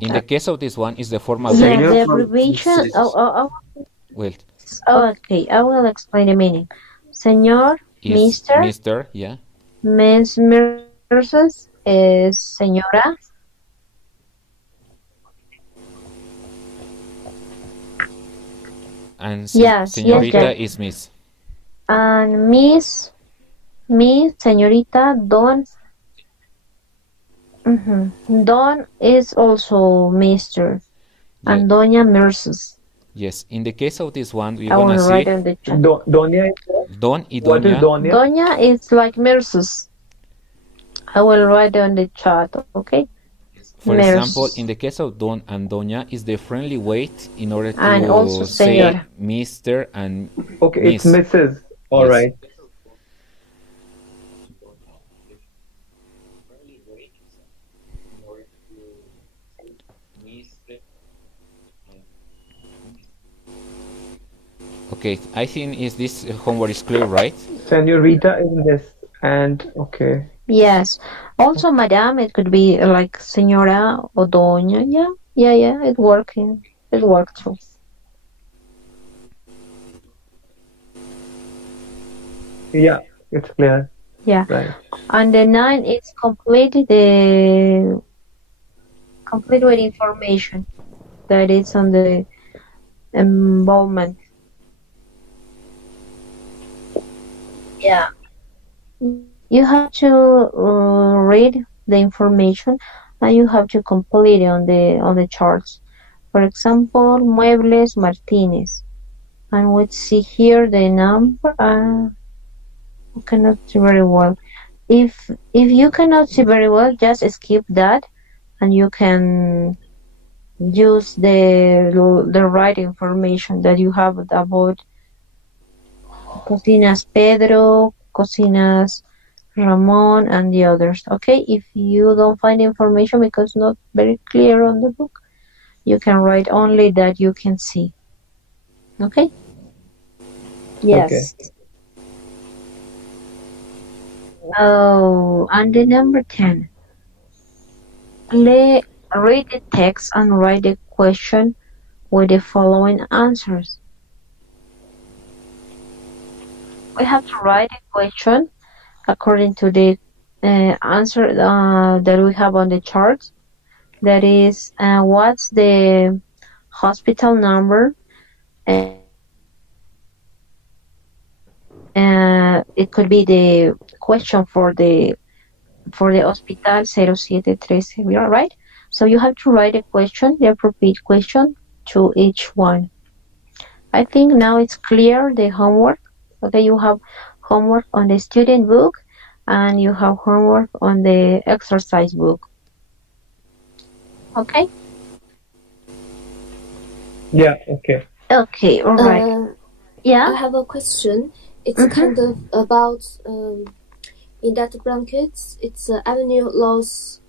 in the case of this one, is the formal way. The abbreviation. Well. Okay, I will explain the meaning. Señor, Mister. Mister, yeah. Miss, Mrs. is señora. And señorita is Miss. And Miss, señorita, Don. Don is also Mr. Yeah. And Doña Mrs. Yes, in the case of this one, we're gonna see Doña. Don y Doña. What is Doña? Doña is like Mrs. I will write on the chat, okay? For example, in the case of Don and Doña, is the friendly way in order to say Mr. and okay, Miss. It's Mrs. All yes. Right. Okay, I think this homework is clear, right? Señorita is Miss and okay. Yes. Also, Madame, it could be like Señora or Doña. Yeah, it works too. Yeah, it's clear. Yeah. Right. And the 9 is complete with information that is on the involvement. Yeah. You have to read the information and you have to complete it on the charts. For example, Muebles Martínez. And we see here the number. I cannot see very well. if you cannot see very well, just skip that, and you can use the right information that you have about Cocinas Pedro, Cocinas Ramon, and the others. Okay, if you don't find information because not very clear on the book, you can write only that you can see. Okay? Yes. Okay. Oh, and the number 10. Read the text and write the question with the following answers. We have to write a question according to the answer that we have on the chart. That is, what's the hospital number? It could be the question for the hospital 0713, right? So you have to write a question, the appropriate question to each one. I think now it's clear the homework. Okay, you have homework on the student book and you have homework on the exercise book. Okay? Yeah, okay. Okay, all right. Yeah? I have a question. It's kind of about in that brackets. It's Avenue Los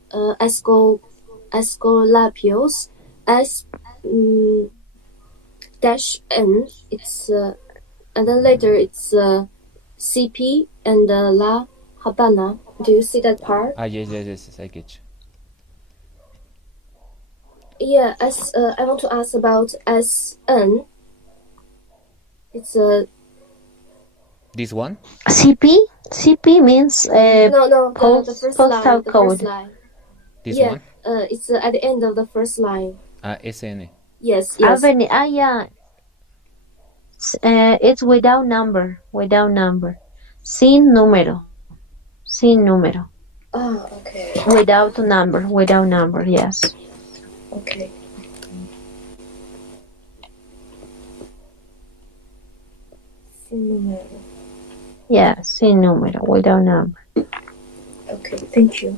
Escolapios S dash N. It's and then later it's CP and La Habana. Do you see that part? Yes, I get you. Yeah, I want to ask about SN. It's This one? CP? CP means no, the first postal line. The code. first line. This Yeah, one? it's at the end of the first line. SN. Yes. Avenue. Yeah. It's without number. Sin número. Ah, okay. Without number, yes. Okay. Sin número. Yeah, sin número, without number. Okay, thank you.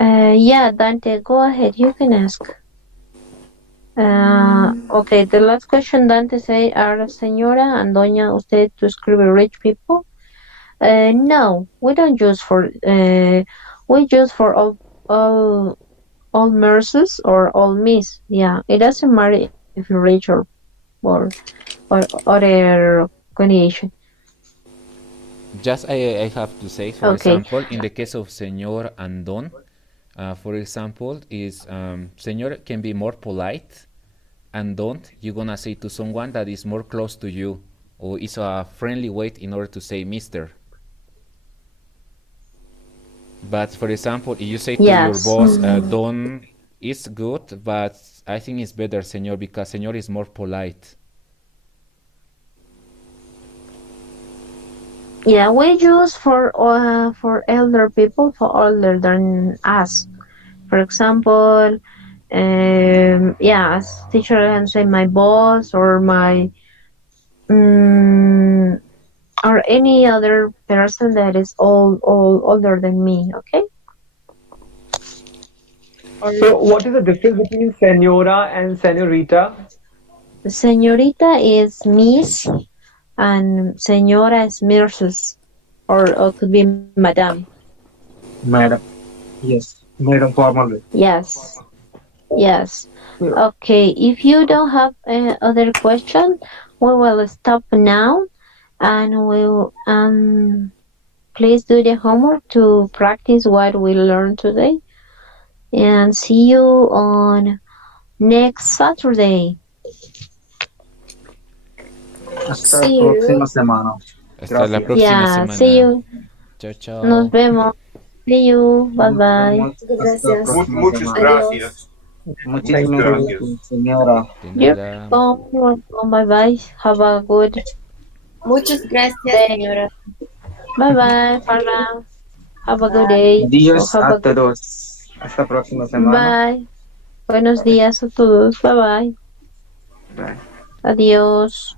Yeah, Dante, go ahead. You can ask. Okay, the last question Dante say, are señora and doña usted to escribe rich people? No, we don't use for we use for all nurses or all miss. Yeah, it doesn't matter if you're rich or other condition. Just I have to say, for example, in the case of señor and don, for example, is señor can be more polite, and don't you're gonna say to someone that is more close to you, or is a friendly way in order to say mister. But for example, if you say to your boss, don is good, but I think it's better señor because señor is more polite. Yeah, we use for elder people, for older than us. For example, as teacher can say my boss or my or any other person that is older than me. Okay. So, what is the difference between señora and señorita? Señorita is Miss, and señora is Mrs. or could be Madam. Madam. Yes. Madam formal way. Yes. Okay. If you don't have other question, we will stop now, and we'll please do the homework to practice what we learned today, and see you on next Saturday. Hasta la próxima semana. Hasta la próxima semana. See you. Chao. Nos vemos. See you. Bye bye. Gracias. Muchas gracias. Muchísimas gracias, señora. You're welcome. Bye bye. Have a good Muchas gracias, day. señora. Bye bye. Farah. Have a good day. Adiós a todos. Hasta la próxima semana. Bye. Buenos días a todos. Bye bye. Bye. Adiós.